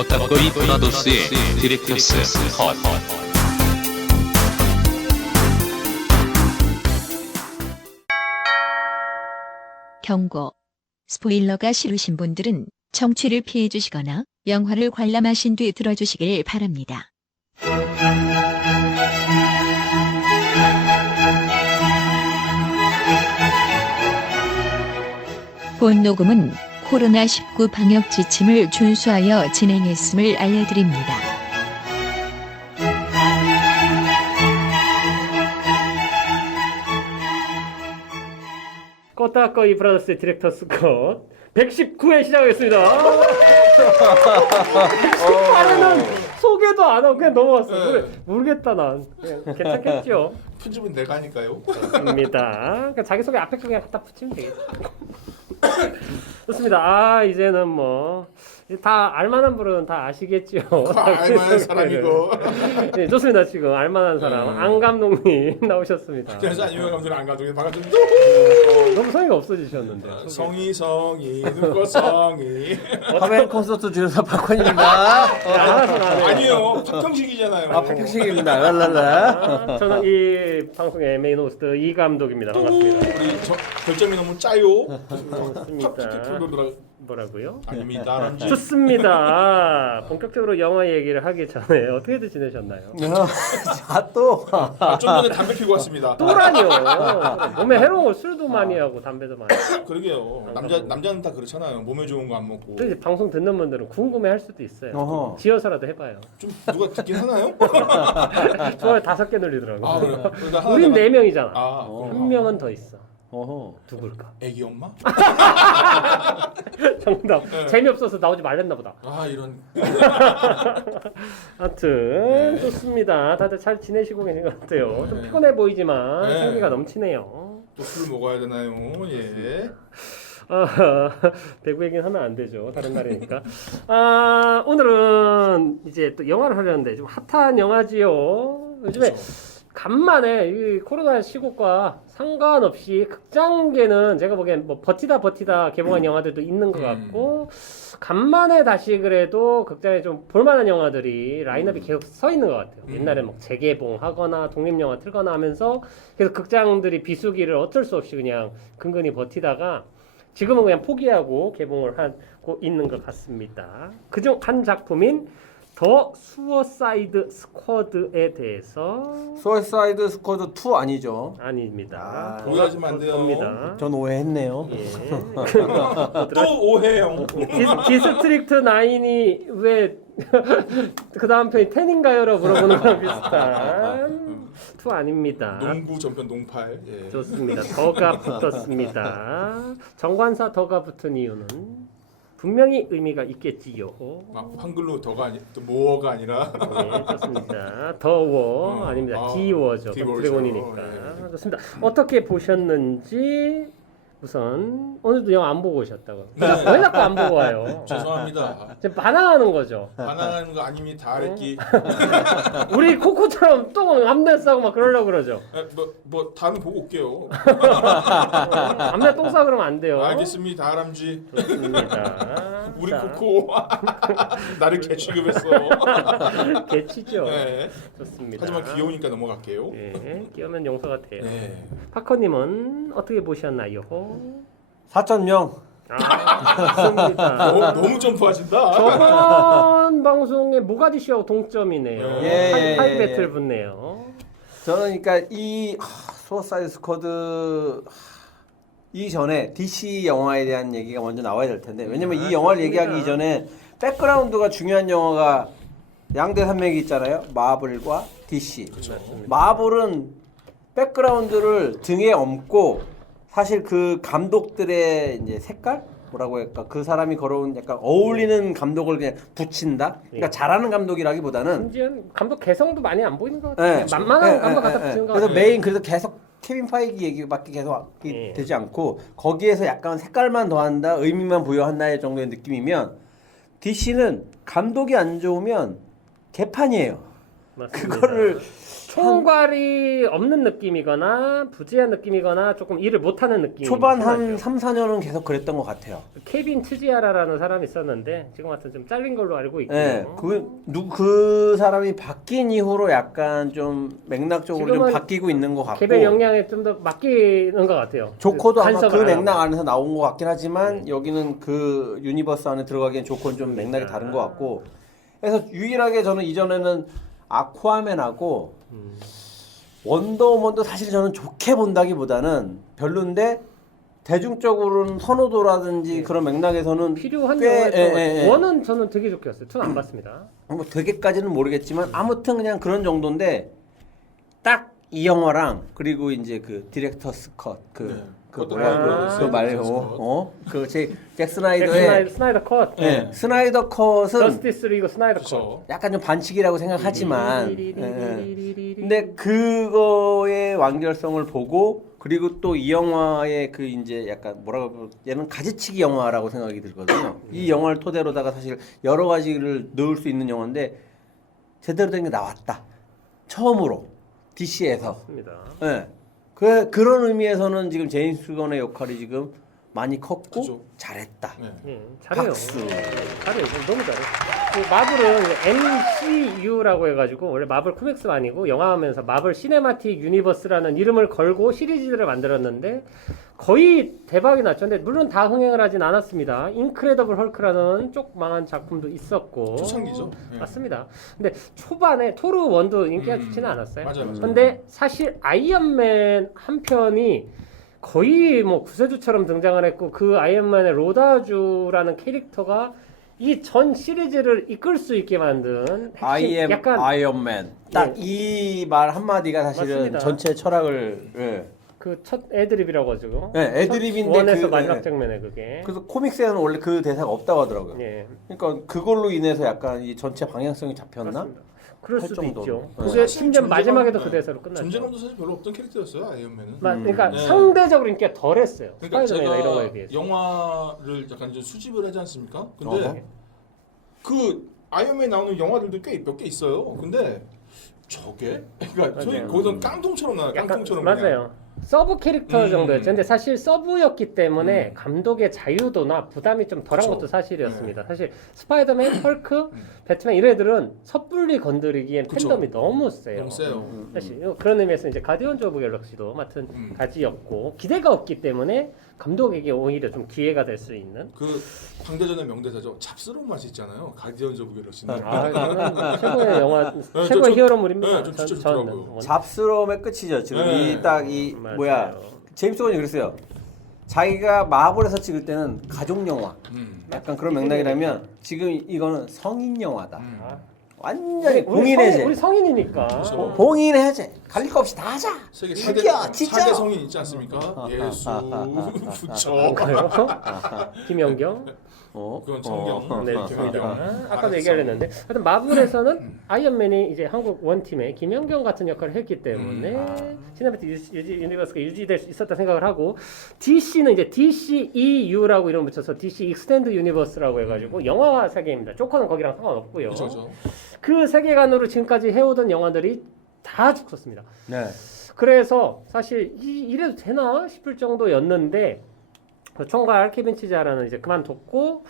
어따거이 브라더스의 디렉터스 컷. 경고. 스포일러가 싫으신 분들은 청취를 피해 주시거나 영화를 관람하신 뒤 들어주시길 바랍니다. 본 녹음은 코로나19 방역 지침을 준수하여 진행했음을 알려드립니다. 꺼따꺼이 브라더스의 디렉터스 컷 119회 시작하겠습니다. 118회는 소개도 안 하고 그냥 넘어갔어. 네. 모르겠다 난. 그냥 괜찮겠죠. 편집은 내가 하니까요. 좋습니다. 자기소개 앞에 거 그냥 갖다 붙이면 되겠다. 좋습니다. 이제는 뭐 다 알만한 분은 다 아시겠죠. 알만한 사람이고. 네, 좋습니다. 지금 알만한 사람 안 감독님 나오셨습니다. 그래서 안유명 감독님 안 감독님 반갑습니다. 너무 성의가 없어지셨는데. 성이 눈꽃 성이. 화면 콘서트 주연사 박헌입니다. 아니요 박형식이잖아요. 박형식입니다. 랄랄라. 저는 이 방송의 메인 호스트 이 감독입니다. 반갑습니다. 우리 결점이 너무 짜요. 좋습니다. 뭐라고요? 아닙니다. 람쥐. 좋습니다. 본격적으로 영화 얘기를 하기 전에 어떻게들 지내셨나요? 또. 좀 전에 담배 피고 왔습니다. 또라뇨. 몸에 해로운 거 술도 많이 하고 담배도 많이 하고. 그러게요. 남자는 다 그렇잖아요. 몸에 좋은 거 안 먹고. 또 이제 방송 듣는 분들은 궁금해할 수도 있어요. 어허. 지어서라도 해봐요. 좀 누가 듣긴 하나요? 좋아요 5개 눌리더라고. 아 그래요. 우린 4명이잖아. 아 한 명은 더 있어. 어허. 누굴까? 애기 엄마? 정답. 네. 재미없어서 나오지 말랬나 보다. 아 이런. 하여튼 좋습니다. 다들 잘 지내시고 계신 것 같아요. 좀 피곤해 보이지만 네. 생기가 넘치네요. 또 술 먹어야 되나요? 예. 배구 얘기는 하면 안 되죠. 다른 날이니까. 오늘은 이제 또 영화를 하려는데 좀 핫한 영화지요. 요즘에 간만에 이 코로나 시국과 상관없이 극장계는 제가 보기엔 뭐 버티다 개봉한 영화들도 있는 것 같고 간만에 다시 그래도 극장에 좀 볼만한 영화들이 라인업이 계속 서 있는 것 같아요. 옛날에 막 재개봉하거나 독립영화 틀거나 하면서 계속 극장들이 비수기를 어쩔 수 없이 그냥 근근히 버티다가 지금은 그냥 포기하고 개봉을 하고 있는 것 같습니다. 그중 한 작품인 더 수어사이드 스쿼드에 대해서 수어사이드 스쿼드 2 아니죠? 아닙니다. 오해하시면 안 돼요. 겁니다. 전 오해했네요. 예. 또 오해형. 디스트릭트 9이 왜 그 다음 편이 10인가요라고 물어보는 거랑 비슷한 2 아닙니다. 농구 전편 농팔. 예. 좋습니다. 더가 붙었습니다. 정관사 더가 붙은 이유는 분명히 의미가 있겠지요. 한글로 더가 아니 또 모어가 아니라. 네, 좋습니다. 더워 아닙니다. 디워죠. 디워죠. 드래곤이니까. 예. 좋습니다. 어떻게 보셨는지 우선 오늘도 영화 안 보고 오셨다고. 네. 왜 자꾸 안 보고 와요? 죄송합니다. 지금 반항하는 거죠. 반항하는 거 아님이 다 알기. 우리 코코처럼 똥 암내 싸고 막 그러려고 그러죠. 뭐 다음에 보고 올게요. 암내 똥 싸고 그러면 안 돼요. 알겠습니다. 아람쥐. 좋습니다. 우리 자, 코코 나를 개 취급했어. 개치죠. 네. 좋습니다. 하지만 귀여우니까 넘어갈게요. 네, 끼우면 용서가 돼요. 네. 파커님은 어떻게 보셨나요? 4.0. 좋습니다. 너무 점프하신다. 저번 방송에 모가디슈하고 동점이네요. 예. 하이 배틀 붙네요. 저는 그러니까 이 수어사이드 스쿼드 이전에 DC 영화에 대한 얘기가 먼저 나와야 될 텐데 왜냐면 이 영화를 얘기하기 이전에 백그라운드가 중요한 영화가 양대 산맥이 있잖아요. 마블과 DC. 그렇죠. 마블은 백그라운드를 등에 업고 사실 그 감독들의 이제 색깔 뭐라고 할까 그 사람이 걸어온 약간 어울리는 감독을 그냥 붙인다. 그러니까 예. 잘하는 감독이라기보다는 심지어 감독 개성도 많이 안 보이는 것 같아요. 네. 만만한 감독 갖다 붙이는 것 그래서 같아요. 메인 그래서 계속 케빈 파이기 얘기밖에 계속 예. 되지 않고 거기에서 약간 색깔만 더한다, 의미만 부여한다의 정도의 느낌이면 DC는 감독이 안 좋으면 개판이에요. 맞습니다. 그거를 총괄이 없는 느낌이거나 부재한 느낌이거나 조금 일을 못하는 느낌이 초반 한 심하죠. 3, 4년은 계속 그랬던 것 같아요. 케빈 트지아라라는 사람이 있었는데 지금 같은 좀 잘린 걸로 알고 있고요. 네, 그 사람이 바뀐 이후로 약간 좀 맥락적으로 좀 지금은 바뀌고 있는 것 같고 개별 역량에 좀 더 맡기는 것 같아요. 조커도 아마 그 간섭을 안 하고. 맥락 안에서 나온 것 같긴 하지만 여기는 그 유니버스 안에 들어가기엔 조커는 좀 맥락이 다른 것 같고 그래서 유일하게 저는 이전에는 아쿠아맨하고 원더우먼도 사실 저는 좋게 본다기보다는 별론데 대중적으로는 선호도라든지 그런 맥락에서는 필요한 꽤, 영화였던 원은 저는 되게 좋게 봤어요. 투는 안 봤습니다. 뭐 되게까지는 모르겠지만 아무튼 그냥 그런 정도인데 딱 이 영화랑 그리고 이제 그 디렉터스 컷 그 네. 뭐야 그 말고 디렉터스 잭 스나이더의 스나이더 컷. 예, 스나이더 컷은 저스티스 리그 스나이더 컷. 그렇죠. 약간 좀 반칙이라고 생각하지만 근데 그거의 완결성을 보고 그리고 또 이 영화의 그 이제 약간 뭐라고 얘는 가지치기 영화라고 생각이 들거든요. 이 영화를 토대로다가 사실 여러 가지를 넣을 수 있는 영화인데 제대로 된 게 나왔다. 처음으로 DC에서. 맞습니다. 예. 그런 의미에서는 지금 제임스 건의 역할이 지금 많이 컸고 그죠. 잘했다. 네. 예, 잘해요. 박수. 잘해요. 너무 잘해. 그 마블은 MCU라고 해가지고 원래 마블 코믹스가 아니고 영화하면서 마블 시네마틱 유니버스라는 이름을 걸고 시리즈를 만들었는데 거의 대박이 났죠. 근데 물론 다 흥행을 하진 않았습니다. 인크레더블 헐크라는 쪽망한 작품도 있었고 초창기죠. 네. 맞습니다. 근데 초반에 토르 1도 인기가 좋지는 않았어요. 맞아요. 근데 사실 아이언맨 한 편이 거의 뭐 구세주처럼 등장을 했고 그 아이언맨의 로다주라는 캐릭터가 이 전 시리즈를 이끌 수 있게 만든 핵심, I am 약간 아이언맨. 딱 이 말 한마디가 사실은 맞습니다. 전체 철학을 그 첫 애드립이라고 하죠. 네, 애드립인데 원에서 그- 마지막 네. 장면에 그게. 그래서 코믹스에는 원래 그 대사가 없다고 하더라고요. 예. 그러니까 그걸로 인해서 약간 이 전체 방향성이 잡혔나? 맞습니다. 그럴 할 수도 정도로. 있죠. 네. 그게 심지어 마지막에도 그 대사로 끝났죠. 존재감도 사실 별로 없던 캐릭터였어요. 아이언맨은. 그러니까 네. 상대적으로 인기가 덜했어요. 그러니까 스파이더맨이나 이런 거에 제가 비해서. 영화를 약간 이제 수집을 하지 않습니까? 근데 어허. 그 아이언맨 나오는 영화들도 꽤 몇 개 있어요. 근데 저게 그러니까 저희 맞아요. 거기서 깡통처럼 나와요. 약간 깡통처럼 그냥. 맞아요. 서브 캐릭터 정도였죠. 근데 사실 서브였기 때문에 음. 감독의 자유도나 부담이 좀 덜한 그쵸. 것도 사실이었습니다. 사실 스파이더맨, 헐크, 배트맨 이런 애들은 섣불리 건드리기엔 그쵸. 팬덤이 너무 세요. 너무 세요. 사실 그런 의미에서 이제 가디언즈 오브 갤럭시도 맡은 가지였고 기대가 없기 때문에 감독에게 오히려 좀 기회가 될 수 있는 그 방대전의 명대사죠. 잡스러운 맛이 있잖아요. 가디언즈 오브 갤럭시는. 이거는 최고의 영화, 네, 최고의 저- 히어로물입니다. 네, 좀 진짜 저는 좋더라고요. 잡스러움의 끝이죠. 지금 네. 이 딱 이 맞아요. 뭐야 제임스 건이 그랬어요. 자기가 마블에서 찍을 때는 가족 영화, 약간 그런 맥락이라면 지금 이거는 성인 영화다. 완전히 봉인해제. 우리 성인이니까. 그렇죠. 봉인해제. 갈릴 거 없이 다 하자. 세계 죽여, 4대, 진짜. 4대 성인 있지 않습니까? 예수, 부처. 그래요? 김연경. 그건 정경. 네, 김연경. 좋습니다. 아까도 얘기를 했는데, 하여튼 마블에서는 아이언맨이 이제 한국 원팀의 김연경 같은 역할을 했기 때문에 시네마틱 유니버스가 유지될 수 있었다 생각을 하고, DC는 이제 DCEU라고 이름 붙여서 DC 익스텐드 유니버스라고 해가지고 영화 세계입니다. 조커는 거기랑 상관없고요. 그렇죠. 그 세계관으로 지금까지 해오던 영화들이 다 죽었습니다. 네. 그래서 사실 이래도 되나 싶을 정도였는데 그 총괄 케빈 치자라는 이제 그만뒀고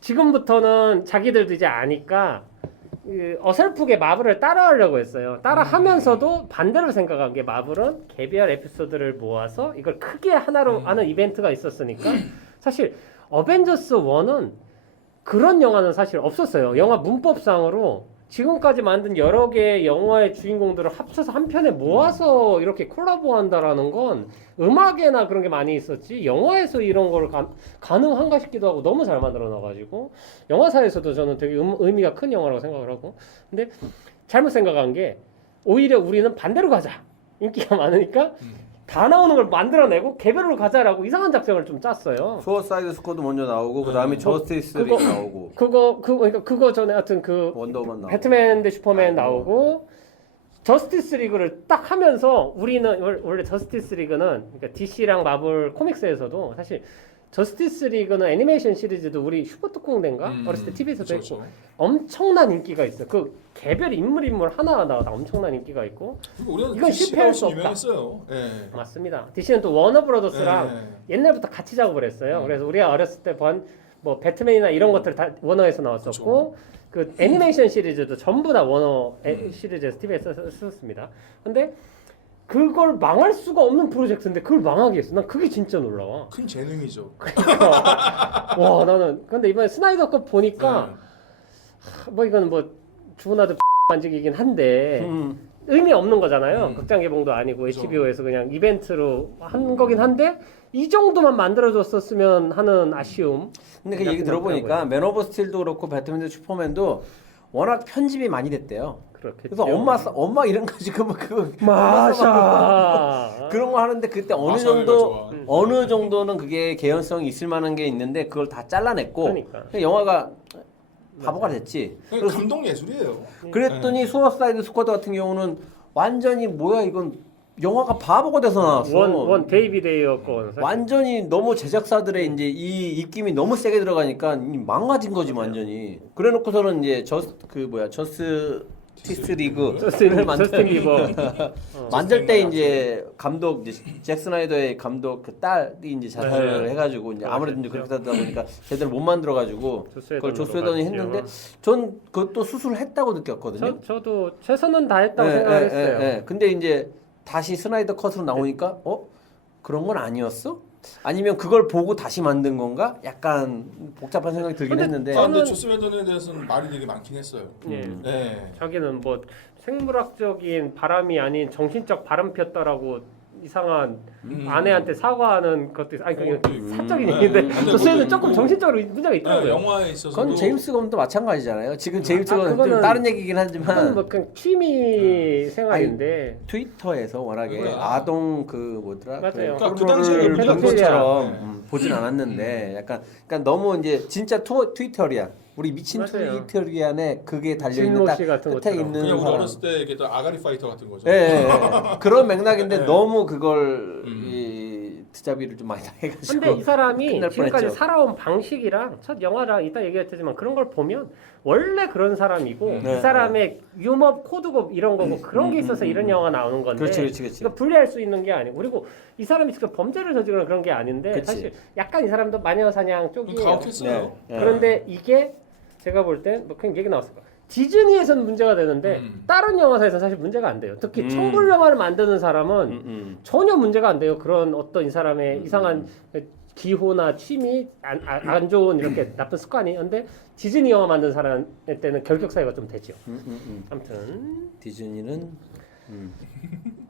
지금부터는 자기들도 이제 아니까 어설프게 마블을 따라하려고 했어요. 따라하면서도 반대로 생각한 게 마블은 개별 에피소드를 모아서 이걸 크게 하나로 하는 이벤트가 있었으니까 사실 어벤져스 1은 그런 영화는 사실 없었어요. 영화 문법상으로 지금까지 만든 여러 개의 영화의 주인공들을 합쳐서 한 편에 모아서 이렇게 콜라보한다라는 건 음악에나 그런 게 많이 있었지 영화에서 이런 걸 가능한가 싶기도 하고 너무 잘 만들어 놔가지고 영화사에서도 저는 되게 의미가 큰 영화라고 생각을 하고 근데 잘못 생각한 게 오히려 우리는 반대로 가자 인기가 많으니까 다 나오는 걸 만들어내고 개별로 가자라고 이상한 작전을 좀 짰어요. 수어사이드 스쿼드 먼저 나오고 그다음에 저스티스 리그 나오고 그러니까 그거 전에 하여튼 그 원더우먼 나오고 배트맨 대 슈퍼맨 나오고 저스티스 리그를 딱 하면서 우리는 원래 저스티스 리그는 그러니까 DC랑 마블 코믹스에서도 사실 저스티스 리그는 애니메이션 시리즈도 우리 슈퍼특공대인가 어렸을 때 TV에서도 그렇죠, 했고 그렇죠. 엄청난 인기가 있어. 그 개별 인물 하나하나가 다 엄청난 인기가 있고. 그리고 우리는 이건 실패할 수 없다. 유명했어요. 예. 맞습니다. DC는 또 워너브라더스랑 예. 옛날부터 같이 작업을 했어요. 그래서 우리가 어렸을 때 본 뭐 배트맨이나 이런 것들 다 워너에서 나왔었고 그 애니메이션 시리즈도 전부 다 워너 시리즈에서 TV에서 썼습니다. 근데 그걸 망할 수가 없는 프로젝트인데 그걸 망하게 했어. 난 그게 진짜 놀라워. 큰 재능이죠. 와 나는 근데 이번에 스나이더 컷 보니까 뭐 이건 뭐 주고나도 만지기긴 한데 의미 없는 거잖아요. 극장 개봉도 아니고 그렇죠. HBO에서 그냥 이벤트로 한 거긴 한데 이 정도만 만들어줬었으면 하는 아쉬움. 근데 그 얘기 들어보니까 맨 오브 스틸도 그렇고 배트맨 대 슈퍼맨도 워낙 편집이 많이 됐대요. 그렇겠죠. 그래서 엄마 이름 가지고 뭐 그거 마샤 그런 거 하는데 그때 어느 정도는 그게 개연성이 있을 만한 게 있는데 그걸 다 잘라냈고 그러니까. 영화가 바보가 됐지. 그러니까 감동 예술이에요. 그랬더니 수어사이드 스쿼드 같은 경우는 완전히 뭐야 이건 영화가 바보가 돼서 나왔어. 원 데이비드 에이어건 사실. 완전히 너무 제작사들의 이제 이 입김이 너무 세게 들어가니까 망가진 거지 완전히. 그래놓고서는 이제 저스티스 리그를 저스틴 비버 만들 때 이제 감독 이제 잭 스나이더의 감독 그 딸이 이제 자살을 네. 해가지고 이제 아무래도 이제 그렇게 하다 보니까 제대로 못 만들어가지고 그걸 조스 웨던이 갔죠. 했는데 전 그것도 수술했다고 느꼈거든요. 저도 최선은 다했다고 예, 생각했어요. 근데 이제 다시 스나이더 컷으로 나오니까 그런 건 아니었어? 아니면 그걸 보고 다시 만든 건가? 약간 복잡한 생각이 들긴 했는데. 근데 조스 웨던에 대해서는 말이 되게 많긴 했어요. 예. 네. 자기는 뭐 생물학적인 바람이 아닌 정신적 바람 폈다라고 이상한 아내한테 사과하는 것도 아니 그게 사적인 얘기인데 조스웨던 조금 정신적으로 문제가 있더라고요. 영화에 있어서도 그건 제임스 건도 마찬가지잖아요. 지금 제임스 건은 그거는- 좀 다른 얘기긴 그건 하지만 뭐 그냥 취미 생활인데 트위터에서 워낙에 그거야. 아동 그 뭐더라 맞아요. 그러니까 그 당시에 본 페도필리아. 것처럼 보진 않았는데 약간 그러니까 너무 이제 진짜 트위터리안 우리 미친 맞아요. 트위터리안에 그게 달려 있는 진모 딱 씨 같은 끝에 것처럼. 있는 그냥 우리 사람. 어렸을 때 이게 또 아가리 파이터 같은 거죠. 예. 그런 맥락인데 네. 너무 그걸 이 트자비를 좀 많이 당해가지고. 근데 이 사람이 끝날 지금까지 뻔했죠. 살아온 방식이랑 첫 영화랑 이따 얘기했지만 그런 걸 보면 원래 그런 사람이고 네, 이 사람의 유머 코드고 이런 거고 그런 게 있어서 이런 영화가 나오는 건데 그렇지. 그러니까 분리할 수 있는 게 아니고 그리고 이 사람이 지금 범죄를 저지르거나 그런 게 아닌데 그치. 사실 약간 이 사람도 마녀 사냥 쪽이에요. 가혹했어요. 네. 그런데 이게 제가 볼 땐 뭐 그냥 얘기 나왔을 거야. 디즈니에서는 문제가 되는데 다른 영화사에서는 사실 문제가 안 돼요. 특히 청불 영화를 만드는 사람은 전혀 문제가 안 돼요. 그런 어떤 이 사람의 이상한 기호나 취미 안 좋은 이렇게 나쁜 습관이. 근데 디즈니 영화 만든 사람 때는 결격 사유가 좀 되죠. 아무튼 디즈니는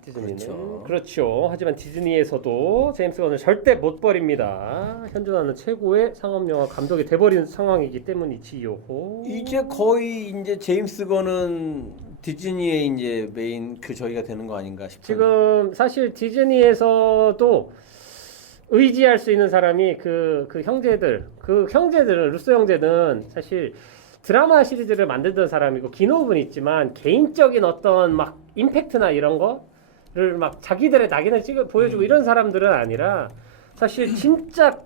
디즈니는 그렇죠. 하지만 디즈니에서도 제임스 건을 절대 못 버립니다. 현존하는 최고의 상업 영화 감독이 돼버린 상황이기 때문이지요. 이제 거의 이제 제임스 건은 디즈니의 이제 메인 그 저희가 되는 거 아닌가 싶어요. 지금 사실 디즈니에서도 의지할 수 있는 사람이 그 형제들은 루소 형제는 사실 드라마 시리즈를 만들던 사람이고 기노브는 있지만 개인적인 어떤 막 임팩트나 이런 거를 막 자기들의 낙인을 보여주고 이런 사람들은 아니라 사실 진짜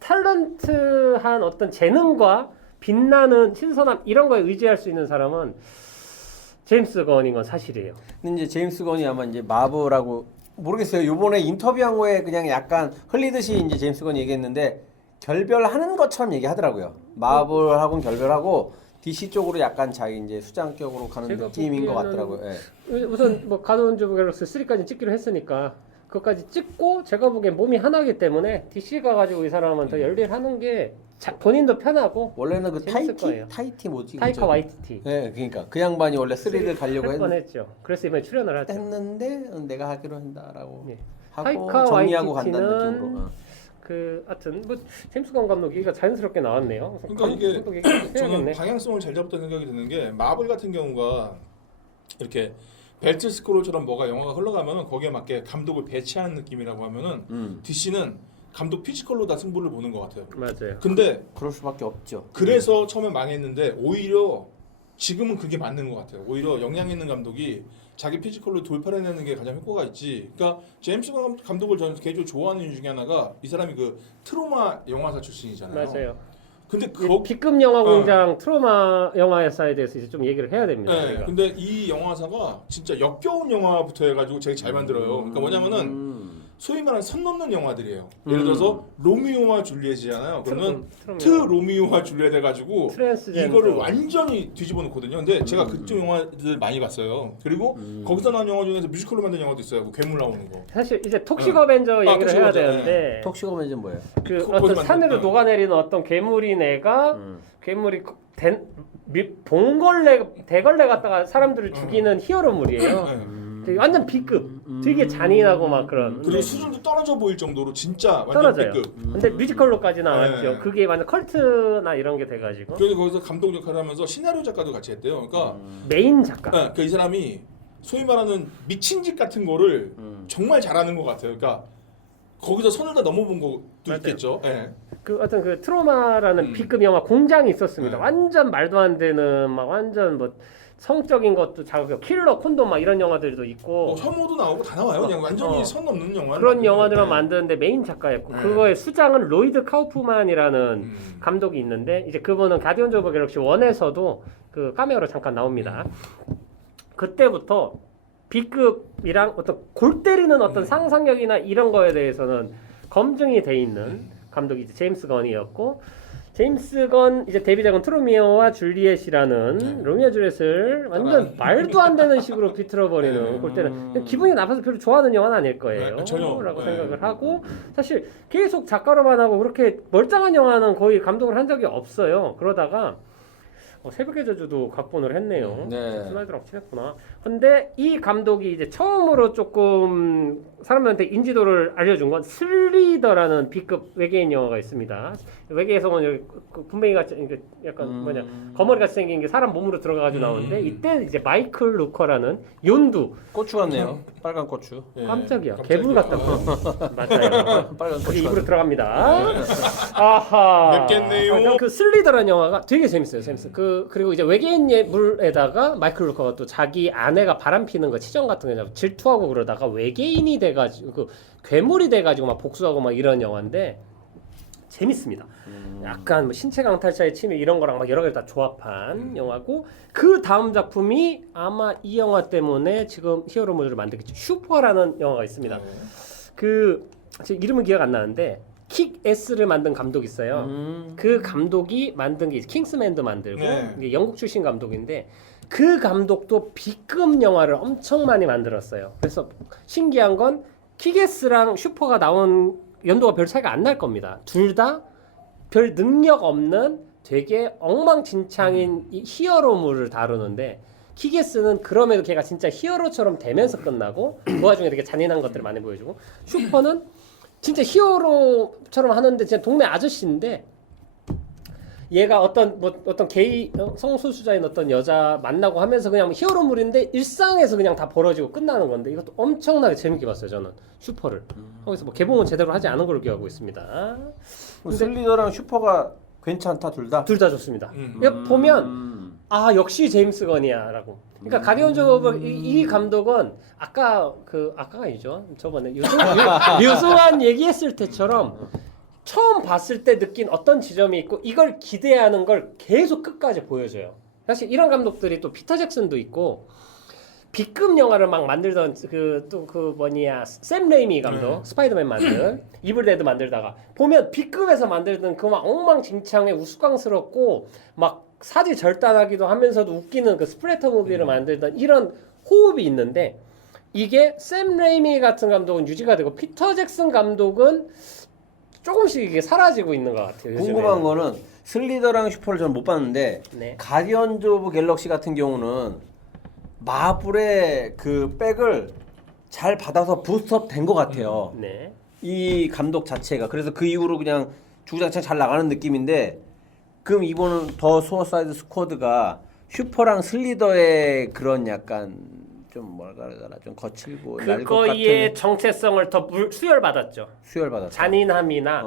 탤런트한 어떤 재능과 빛나는 신선함 이런 거에 의지할 수 있는 사람은 제임스 건인 건 사실이에요. 근데 이제 제임스 건이 아마 이제 마블하고 모르겠어요. 요번에 인터뷰한 거에 그냥 약간 흘리듯이 이제 제임스 건이 얘기했는데 결별하는 것처럼 얘기하더라고요. 마블하고는 결별하고 DC 쪽으로 약간 자기 이제 수장격으로 가는 제가 느낌인 것 보기에는 같더라고요. 예. 우선 뭐 가드온즈 오브 갤럭시 3까지 찍기로 했으니까 그것까지 찍고 제가 보기엔 몸이 하나이기 때문에 DC가 가지고 이 사람은 더 열일하는 게 본인도 편하고 원래는 그 재밌을 거예요. 타이티 뭐지? 타이카 그죠? 와이티티 네, 그러니까 그 양반이 원래 3를 가려고 할 뻔했죠. 그래서 이번에 출연을 하죠. 했는데 내가 하기로 한다라고 예. 하고 타이카 정리하고 간다는 와이티티는 느낌으로. 하여튼 뭐 제임스 건 감독 얘기가 자연스럽게 나왔네요. 그러니까 이게 감독 얘기 좀 저는 해야겠네. 방향성을 잘 잡았다는 생각이 드는 게 마블 같은 경우가 이렇게 벨트 스크롤처럼 뭐가 영화가 흘러가면은 거기에 맞게 감독을 배치하는 느낌이라고 하면은 DC는 감독 피지컬로 다 승부를 보는 것 같아요. 맞아요. 근데 그럴 수밖에 없죠. 그래서 처음에 망했는데 오히려 지금은 그게 맞는 것 같아요. 오히려 역량 있는 감독이 자기 피지컬로 돌파해내는 게 가장 효과가 있지. 그러니까 제임스 감독을 저는 개인적으로 좋아하는 이유 중에 하나가 이 사람이 그 트로마 영화사 출신이잖아요. 맞아요. 근데 B급 영화 공장 트로마 영화사에 대해서 이제 좀 얘기를 해야 됩니다. 네, 우리가. 근데 이 영화사가 진짜 역겨운 영화부터 해가지고 되게 잘 만들어요. 그러니까 뭐냐면은 소위 말하는 선 넘는 영화들이에요. 예를 들어서 로미오와 줄리엣이잖아요. 그러면 로미오와 줄리엣 해가지고 이거를 완전히 뒤집어 놓거든요. 근데 제가 그쪽 영화들 많이 봤어요. 그리고 거기서 나온 영화 중에서 뮤지컬로 만든 영화도 있어요. 그 괴물 나오는 거. 사실 이제 톡식 어벤져 얘기를 톡식 해야 어벤져, 되는데 톡식 어벤져는 뭐예요? 그 거기서 어떤 만든- 산으로 녹아내리는 어떤 괴물인 애가 괴물이 대걸레 갖다가 사람들을 죽이는 히어로물이에요. 네. 되게 완전 B급, 되게 잔인하고 막 그런. 그리고 수준도 떨어져 보일 정도로 진짜 완전 떨어져요. B급. 근데 뮤지컬로까지 나왔죠. 네. 그게 완전 컬트나 이런 게 돼가지고 그래서 거기서 감독 역할을 하면서 시나리오 작가도 같이 했대요. 그러니까 메인 작가. 그러니까 이 사람이 소위 말하는 미친 짓 같은 거를 정말 잘하는 것 같아요. 그러니까 거기서 선을 다 넘어본 것도 맞아요. 있겠죠. 네. 그 어떤 그 트로마라는 B급 영화 공장이 있었습니다. 네. 완전 말도 안 되는 막 완전 뭐 성적인 것도 자극, 킬러 콘돔 막 이런 영화들도 있고 혐오도 나오고 다 나와요. 그냥 완전히 선 넘는 영화. 그런 영화들만 만드는데 메인 작가였고 네. 그거의 수장은 로이드 카우프만이라는 감독이 있는데 이제 그분은 가디언즈 오브 갤럭시 1에서도 그 카메오로 잠깐 나옵니다. 그때부터 B급이랑 어떤 골 때리는 어떤 상상력이나 이런 거에 대해서는 검증이 돼 있는 감독이 이제 제임스 건이었고 제임스 건 이제 데뷔작은 트로미오와 줄리엣이라는 로미오 줄리엣을 완전 말도 안 되는 식으로 비틀어버리는 골 때는 기분이 나빠서 별로 좋아하는 영화는 아닐 거예요. 네, 전혀. 라고 네. 생각을 하고 사실 계속 작가로만 하고 그렇게 멀쩡한 영화는 거의 감독을 한 적이 없어요. 그러다가 새벽의 저주도 각본을 했네요. 네. 슬라이드랑 친했구나. 근데 이 감독이 이제 처음으로 조금 사람들한테 인지도를 알려준 건 슬리더라는 B급 외계인 영화가 있습니다. 외계에서는 여기 분명히 같이 약간 거머리 같이 생긴 게 사람 몸으로 들어가가지고 나오는데 이때 이제 마이클 루커라는 연두 고추 같네요. 빨간 고추. 예. 깜짝이야. 개불 같다고. 맞아요. 빨간 우리 고추. 입으로 들어갑니다. 아하. 맵겠네요. 그 슬리더라는 영화가 되게 재밌어요. 그리고 이제 외계인 예물에다가 마이클 루커가 또 자기 아내가 바람 피는 거 치정 같은 거 질투하고 그러다가 외계인이 돼가지고 그 괴물이 돼가지고 막 복수하고 막 이런 영화인데 재밌습니다. 약간 뭐 신체 강탈자의 침해 이런 거랑 막 여러 가지 다 조합한 영화고 그 다음 작품이 아마 이 영화 때문에 지금 히어로물을 만들겠죠. 슈퍼라는 영화가 있습니다. 그 지금 이름은 기억 안 나는데 킥 S를 만든 감독이 있어요. 그 감독이 만든 게 킹스맨도 만들고 이게 영국 출신 감독인데 그 감독도 B급 영화를 엄청 많이 만들었어요. 그래서 신기한 건 킥S랑 슈퍼가 나온 연도가 별 차이가 안 날 겁니다. 둘 다 별 능력 없는 되게 엉망진창인 이 히어로물을 다루는데 킥S는 그럼에도 걔가 진짜 히어로처럼 되면서 끝나고 그 와중에 되게 잔인한 것들을 많이 보여주고 슈퍼는 진짜 히어로처럼 하는데 진짜 동네 아저씨인데 얘가 어떤 게이 성소수자인 어떤 여자 만나고 하면서 그냥 히어로물인데 일상에서 그냥 다 벌어지고 끝나는 건데 이것도 엄청나게 재밌게 봤어요 저는 슈퍼를. 거기서 뭐 개봉은 제대로 하지 않은 걸로 기억하고 있습니다. 슬리더랑 슈퍼가 괜찮다 둘 다. 둘 다 좋습니다. 이거 보면 아 역시 제임스 건이야라고. 그러니까 가디언즈 오브 이 감독은 아까가 아니죠. 저번에 유승환 얘기했을 때처럼 처음 봤을 때 느낀 어떤 지점이 있고 이걸 기대하는 걸 계속 끝까지 보여줘요. 사실 이런 감독들이 또 피터 잭슨도 있고 B급 영화를 막 만들던 샘 레이미 감독 스파이더맨 만든 이블 데드 만들다가 보면 B급에서 만들던 그 막 엉망진창의 우스꽝스럽고 막 사지 절단하기도 하면서도 웃기는 그 스플래터 무비를 만들던 이런 호흡이 있는데 이게 샘 레이미 같은 감독은 유지가 되고 피터 잭슨 감독은 조금씩 이게 사라지고 있는 것 같아요. 궁금한 거는 슬리더랑 슈퍼를 저는 못 봤는데 네. 가디언즈 오브 갤럭시 같은 경우는 마블의 그 백을 잘 받아서 부스트업 된 것 같아요. 네. 이 감독 자체가. 그래서 그 이후로 그냥 주구장창 잘 나가는 느낌인데 그럼 이거는 더 수어사이드 스쿼드가 슈퍼랑 슬리더의 그런 약간 좀 뭐랄까 좀 거칠고 날 것 그거의 같은 정체성을 더 수혈받았죠. 수혈받았다. 잔인함이나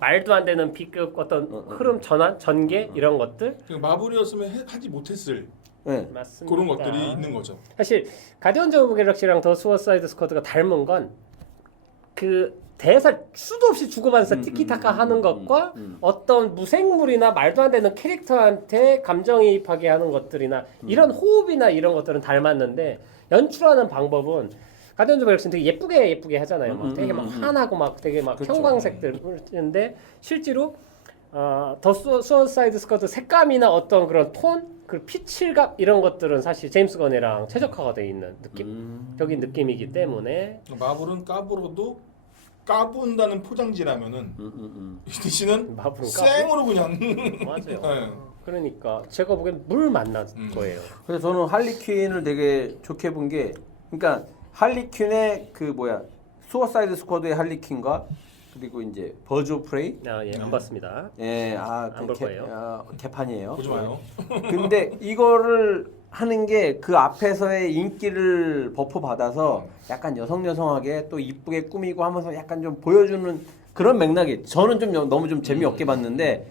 말도 안 되는 B급 어떤 흐름 전환, 전개 이런 것들. 마블이었으면 하지 못했을 네. 맞습니다. 그런 것들이 있는 거죠. 사실 가디언즈 오브 갤럭시랑 더 수어사이드 스쿼드가 닮은 건 그 대사 수도 없이 주고받아서 티키타카 하는 것과 어떤 무생물이나 말도 안 되는 캐릭터한테 감정이입하게 하는 것들이나 이런 호흡이나 이런 것들은 닮았는데 연출하는 방법은 가디언즈 오브 갤럭시는 되게 예쁘게 하잖아요. 막 되게 막 환하고 막 되게 막 그렇죠. 형광색들인데 실제로 더 수어사이드 스쿼드 색감이나 어떤 그런 톤, 그 피칠감 이런 것들은 사실 제임스 건이랑 최적화가 돼 있는 느낌적인 느낌이기 때문에 마블은 까불어도 까분다는 포장지라면은 DC는 마블은 생으로 그냥 맞아요. 네. 그러니까 제가 보기엔 물 만난 거예요. 그래서 저는 할리퀸을 되게 좋게 본 게, 그러니까 할리퀸의 그 뭐야 수어사이드 스쿼드의 할리퀸과 그리고 이제 버즈 오브 프레이, 안 봤습니다. 안 볼 거예요. 개판이에요. 보지 마요. 근데 이거를 하는 게 그 앞에서의 인기를 버프 받아서 약간 여성하게 또 이쁘게 꾸미고 하면서 약간 좀 보여주는 그런 맥락이, 저는 좀 너무 좀 재미없게 봤는데,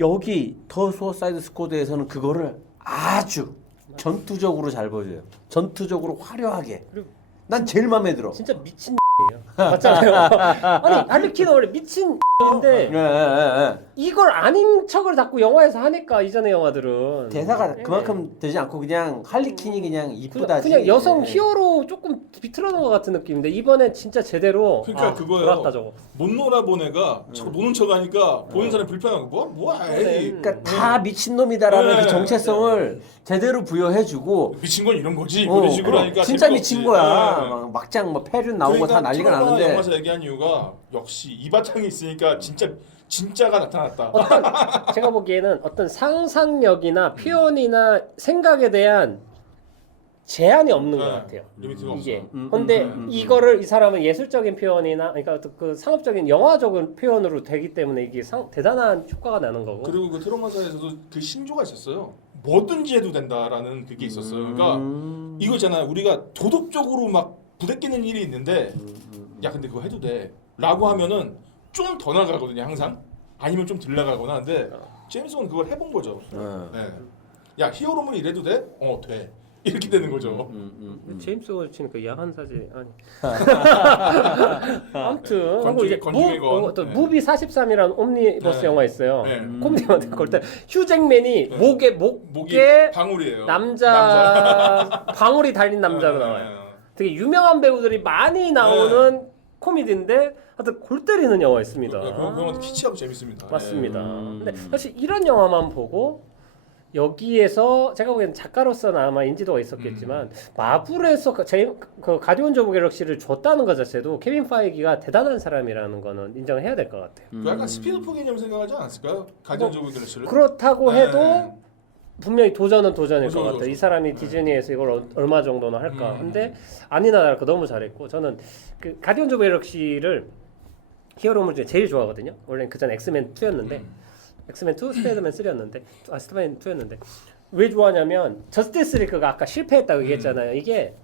여기 더 수어사이드 스쿼드에서는 그거를 아주 전투적으로 잘 보여줘요. 전투적으로 화려하게. 난 제일 마음에 들어. 진짜 미친 이에요. 맞잖아요. 아니 할리퀸은 원래 미친 인데 이걸 아닌 척을 자꾸 영화에서 하니까 이전의 영화들은 대사가 예. 그만큼 되지 않고 그냥 할리퀸이 그냥 이쁘다지. 그냥 여성 예. 히어로 조금 비틀어놓은 것 같은 느낌인데 이번엔 진짜 제대로 그러니까 그거예요. 돌았다 저거. 못 놀아본 애가 자꾸 노는 척하니까 보는 사람이 불편하고 뭐야 에이. 그러니까 다 미친놈이다라는 네. 그 정체성을 제대로 부여해주고, 미친 건 이런 거지 뭐 이런 식으로 그럼 하니까 진짜 재미없지. 미친 거야. 네. 막 막장 뭐 페륜 나오고 그러니까 다 난리가 트라우마 나는데. 영화에서 얘기한 이유가 역시 이 바탕이 있으니까 진짜가 나타났다. 어떤 제가 보기에는 어떤 상상력이나 표현이나 생각에 대한 제한이 없는 것 같아요. 리미트가 이게. 없어. 근데 이거를 이 사람은 예술적인 표현이나 그러니까 어떤 그 상업적인 영화적인 표현으로 되기 때문에 이게 대단한 효과가 나는 거고. 그리고 그 트라우마사에서도 그 신조가 있었어요. 뭐든지 해도 된다라는 그게 있었어요. 그러니까 이거 있잖아요. 우리가 도덕적으로 막 부대끼는 일이 있는데 야 근데 그거 해도 돼 라고 하면은 좀 더 나가거든요 항상. 아니면 좀 덜 나가거나. 근데 제임스는 그걸 해본 거죠. 네. 야 히어로물 이래도 돼? 돼. 이렇게 되는 거죠. 제임스 워치는 그 야한 사제 아니. 아무튼 하고 이제 또 네. 무비 43이라는 옴니버스 네. 영화 있어요. 네. 코미디만 그럴 때 휴잭맨이 목에 목이 방울이에요. 남자 방울이 달린 남자로 나와요. 되게 유명한 배우들이 많이 나오는 코미디인데 하여튼 골 때리는 영화였습니다. 그런 것도 키치하고 재밌습니다. 맞습니다. 근데 사실 이런 영화만 보고 여기에서 제가 보기엔 작가로서는 아마 인지도가 있었겠지만 마블에서 그 가디언즈 오브 갤럭시를 줬다는 것 자체도 케빈 파이기가 대단한 사람이라는 거는 인정을 해야 될 것 같아요. 그 약간 스피드포 개념 생각하지 않았을까요? 가디언즈 오브 갤럭시를? 그렇다고 해도 네. 분명히 도전일 것 같아요. 도전. 이 사람이 디즈니에서 이걸 얼마 정도나 할까. 근데 아니나 다를까 너무 잘했고 저는 그 가디언즈 오브 갤럭시를 히어로물 중에 제일 좋아하거든요. 원래 그 전 엑스맨 2였는데 엑스맨 2, 스파이더맨 3였는데 스파이더맨 2였는데 왜 좋아하냐면 저스티스 리그가 아까 실패했다고 얘기했잖아요. 이게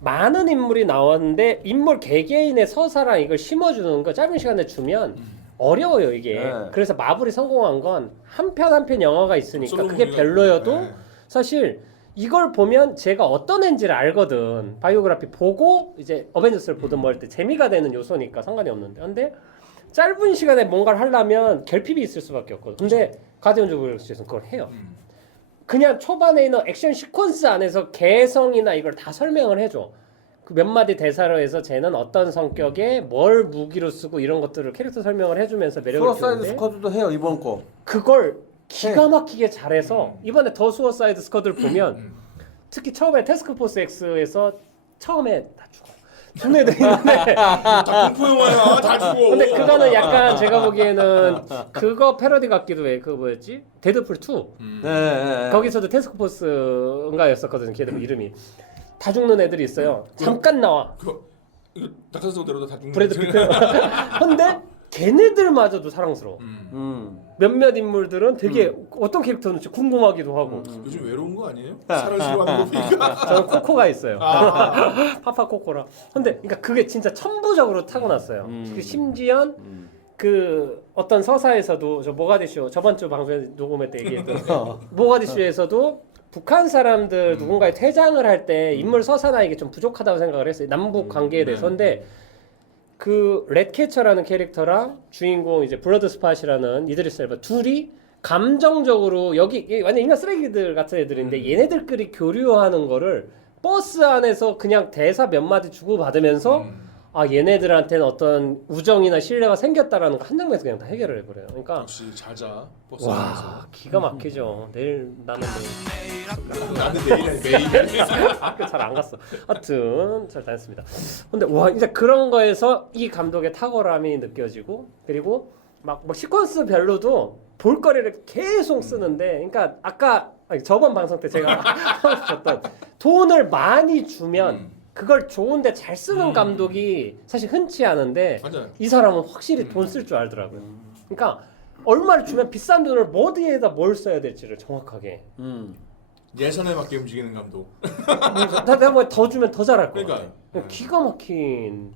많은 인물이 나왔는데 인물 개개인의 서사랑 이걸 심어주는 거 짧은 시간에 주면 어려워요 이게. 그래서 마블이 성공한 건 한 편 한 편 영화가 있으니까 그게 별로여도 사실 이걸 보면 제가 어떤 애인지를 알거든. 바이오그래피 보고 이제 어벤져스를 보든 뭐 할 때 재미가 되는 요소니까 상관이 없는데. 근데 짧은 시간에 뭔가를 하려면 결핍이 있을 수밖에 없거든. 근데 가디언즈 오브 갤럭시에서는 그걸 해요. 그냥 초반에 있는 액션 시퀀스 안에서 개성이나 이걸 다 설명을 해줘. 그 몇 마디 대사로 해서 쟤는 어떤 성격에 뭘 무기로 쓰고 이런 것들을 캐릭터 설명을 해주면서 매력을 수어사이드 주는데 스쿼드도 해요 이번 거. 그걸 기가 막히게 잘해서 이번에 더 수어사이드 스쿼드를 보면 특히 처음에 태스크포스 X에서 처음에 다 죽어. 죽는 애들 있는데 다 공포 영화야 다 죽어. 근데 그거는 약간 제가 보기에는 그거 패러디 같기도 해. 그거 뭐였지? 데드풀 2. 네. 거기서도 태스크포스인가였었거든요. 걔들 이름이. 다 죽는 애들이 있어요. 잠깐 나와. 이거 낙하산대로도 다 죽는 브래드 거지. 피트. 근데 걔네들마저도 사랑스러워. 몇몇 인물들은 되게 어떤 캐릭터인지 궁금하기도 하고. 요즘 외로운 거 아니에요? 사랑스러워하는 거 보니까. 저는 코코가 있어요. 파파 코코라. 근데 그러니까 그게 진짜 천부적으로 타고났어요. 그 심지어 그 어떤 서사에서도 저 모가디슈 저번 주 방송에 녹음할 때 얘기했던 모가디슈에서도 북한 사람들 누군가의 퇴장을 할 때 인물 서사나 이게 좀 부족하다고 생각을 했어요. 남북 관계에 대해서. 근데 그 red캐쳐라는 캐릭터랑 주인공 이제 블러드 스팟이라는 이드리스 엘바 둘이 감정적으로 여기 완전 인간 쓰레기들 같은 애들인데 얘네들끼리 교류하는 거를 버스 안에서 그냥 대사 몇 마디 주고받으면서 아 얘네들한테는 어떤 우정이나 신뢰가 생겼다라는 거 한 장면에서 그냥 다 해결을 해버려요. 그러니까 역시 잘자 버스 와 안에서. 기가 막히죠. 내일 나는 나는 내일 매일. 학교 잘 안 갔어. 하여튼 잘 다녔습니다. 근데 와 이제 그런 거에서 이 감독의 탁월함이 느껴지고 그리고 막 뭐 시퀀스별로도 볼거리를 계속 쓰는데 그러니까 아까 아니, 저번 방송 때 제가 하고 싶었던 돈을 많이 주면 그걸 좋은데 잘 쓰는 감독이 사실 흔치 않은데 맞아요. 이 사람은 확실히 돈 쓸 줄 알더라고요. 그러니까 얼마를 주면 비싼 돈을 어디에다 뭘 써야 될지를 정확하게. 예산에 맞게 움직이는 감독. 내가 뭐 더 주면 더 잘할 것 그러니까요. 같아. 기가 막힌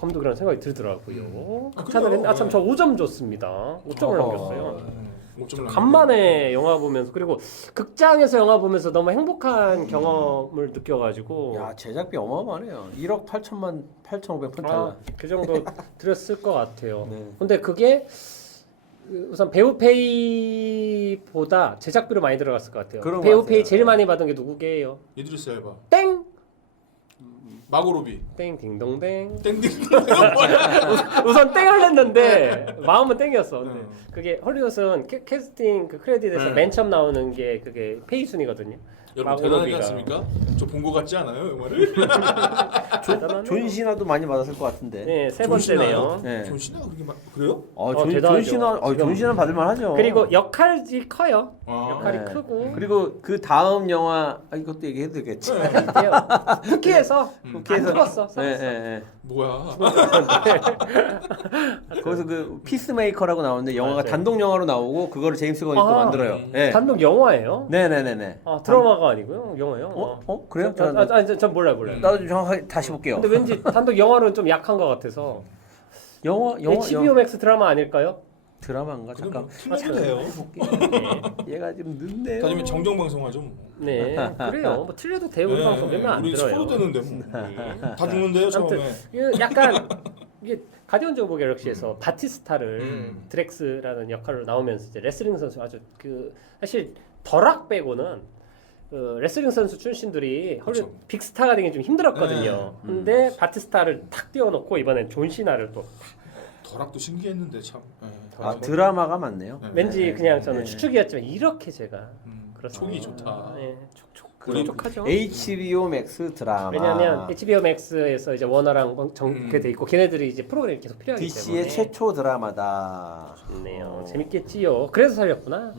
감독이라는 생각이 들더라고요. 아, 극찬을 했는데 그래요? 참 저 5점 줬습니다. 5점을 남겼어요. 5점을 간만에 영화 보면서 그리고 극장에서 영화 보면서 너무 행복한 경험을 느껴가지고 야 제작비 어마어마하네요. 1억 8,500푼 달러. 그 정도 들었을 것 같아요. 네. 근데 그게 우선 배우 페이보다 제작비로 많이 들어갔을 것 같아요. 그런 배우 것 페이 같아요. 제일 많이 받은 게 누구게요? 이드리스 엘바. 땡! 마고로비. 땡 딩동댕. 땡땡. 우선 땡을 했는데 마음은 땡이었어. 근데 네. 그게 헐리우드는 캐스팅 그 크레딧에서 네. 맨 처음 나오는 게 그게 페이 순이거든요. 여러분 대단하지 않습니까? 저 본 거 같지 않아요 영화를? 존 시나도 많이 받았을 것 같은데. 네, 세 존 시나요? 번째네요. 네. 존 시나가 그렇게 막 그래요? 존 대단하죠. 시나, 지금. 존 시나 받을만 하죠. 그리고 역할이 커요. 아. 역할이 네. 크고. 그리고 그 다음 영화 이것도 얘기해도 되겠지. 쿠키에서 쿠키에서- 안 죽었어. 네, 살았어. 네, 네. 뭐야? 거기서 그 피스메이커라고 나오는데 영화가 맞아요. 단독 영화로 나오고 그거를 제임스 건이 또 아, 만들어요. 네. 단독 영화예요? 네네네네. 아 드라마가 아니고요, 영화요. 그래요? 전 몰라요. 나도 좀 정확하게 다시 볼게요. 근데 왠지 단독 영화로는 좀 약한 것 같아서. 영화 HBO Max 드라마 아닐까요? 드라마인가 잠깐. 틀려도 돼요. 얘가 좀 늦네요. 다니면 정정 방송하죠. 뭐. 네, 그래요. 뭐 틀려도 돼요. 우리 방송 몇명 안 우리 들어요. 서로 되는데 뭐. 다 죽는데요 아무튼 처음에. 이게 약간 이게 가디언즈 오브 갤럭시에서 바티스타를 드렉스라는 역할로 나오면서 이제 레슬링 선수 아주 그 사실 더락 빼고는 그 레슬링 선수 출신들이 헐리우드 그렇죠. 빅스타가 되기 좀 힘들었거든요. 근데 바티스타를 탁 띄워놓고 이번엔 존 시나를 또 더락도 신기했는데 참. 네. 아 드라마가 많네요. 네. 왠지 그냥 저는 네. 추측이었지만 이렇게 제가 촉이 좋다. 네, 우리 촉촉하죠. HBO Max 드라마. 왜냐하면 HBO Max에서 이제 워너랑 정게 있고 걔네들이 이제 프로그램이 계속 필요하기 DC의 때문에 최초 드라마다. 좋네요. 재밌겠지요. 그래서 살렸구나.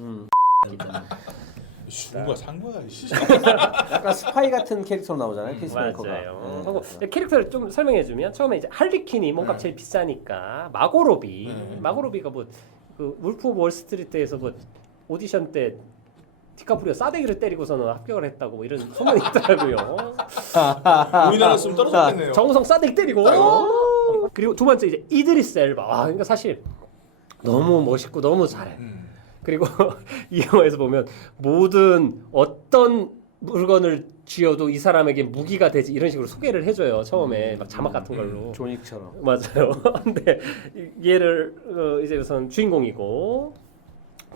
죽은 거야 산 거야. 씨. 약간 스파이 같은 캐릭터로 나오잖아요. 피스메이커가. 맞아요. 하고 캐릭터를 좀 설명해주면 처음에 이제 할리퀸이 뭔가 제일 비싸니까 마고로비. 마고로비가 뭐 그 울프 오브 월스트리트에서 뭐 오디션 때 디카프리오 싸대기를 때리고서는 합격을 했다고 뭐 이런 소문이 있더라고요. 우리나라 쓰면 떨어졌겠네요. 정우성 싸대기 때리고. 그리고 두 번째 이제 이드리스 엘바. 와, 그러니까 사실 너무 멋있고 너무 잘해. 그리고 이 영화에서 보면 모든 어떤 물건을 쥐어도 이 사람에게 무기가 되지 이런 식으로 소개를 해줘요. 처음에 막 자막 같은 걸로. 조닉처럼. 맞아요. 근데 얘를 이제 우선 주인공이고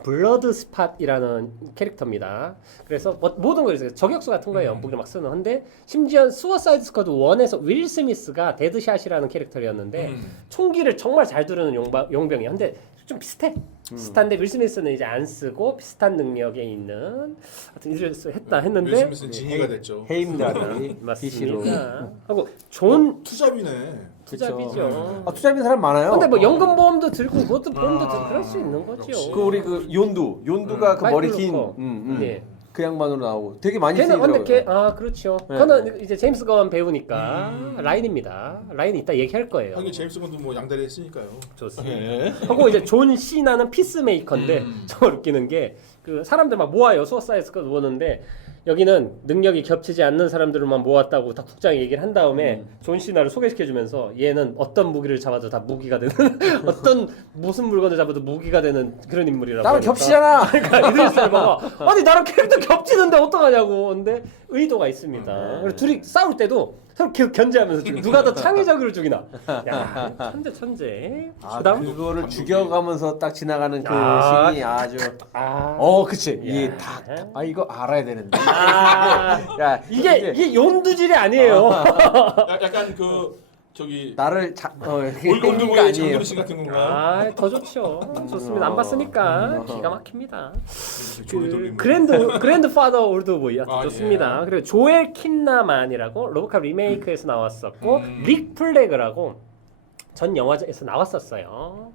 블러드 스팟이라는 캐릭터입니다. 그래서 모든 걸 이제 저격수 같은 거예요. 무기를 막 쓰는. 근데 심지어 수어사이드 스쿼드 1에서 윌 스미스가 데드샷이라는 캐릭터였는데 총기를 정말 잘 두르는 용병이야. 근데 좀 비슷해. 비슷한데 윌 스미스는 이제 안 쓰고 비슷한 능력에 있는 하여튼 이를 했는데 윌 스미스는 진이가 됐죠. 해임들이 DC로. 맞습니다. 하고 존 투잡이네. 투잡이죠. 아 투잡인 사람 많아요. 근데 뭐 연금보험도 들고 뭐든 보험도 들고 그럴 수 있는 거죠. 역시. 그 우리 그 용두가 그 머리 긴. 마이클 네. 그 양반으로 나오고 되게 많이 걔는 쓰이더라고요. 근데 그렇죠. 네. 그거는 이제 제임스 건 배우니까 라인입니다. 라인 이따 얘기할 거예요. 하긴 제임스 건도 뭐 양다리 했으니까요. 좋습니다. 네. 하고 이제 존 시나는 피스메이커인데 정말 웃기는 게 그 사람들 막 모아요. 수어사이드 스쿼드 모으는데 여기는 능력이 겹치지 않는 사람들만 모았다고 다 국장이 얘기를 한 다음에 존 시나를 소개시켜주면서 얘는 어떤 무기를 잡아도 다 무기가 되는 어떤 무슨 물건을 잡아도 무기가 되는 그런 인물이라고. 나랑 하니까. 겹치잖아. 그러니까 이드리스 엘바가 아니 나랑 캐릭터 겹치는데 어떡하냐고. 근데 의도가 있습니다. 그래서 둘이 싸울 때도 서로 계속 견제하면서 죽여. 누가 더 창의적으로 죽이나. 야, 천재. 그다음 그거를 죽여가면서 딱 지나가는 그 아. 신이 아주 아, 그치. 이게 다 이거 알아야 되는데. 아, 야, 이게 용두질이 아니에요. 약간 그 저기 나를 이렇게 땡긴 거 올드보이 아니에요. 장도연 씨 같은 건가? 아, 더 좋죠. 좋습니다. 안 봤으니까 기가 막힙니다. 조리 돌림. 그랜드 파더 올드보이 아, 좋습니다. 그리고 조엘 킨나만이라고 로보캅 리메이크에서 나왔었고 릭 플래그라고 전 영화에서 나왔었어요.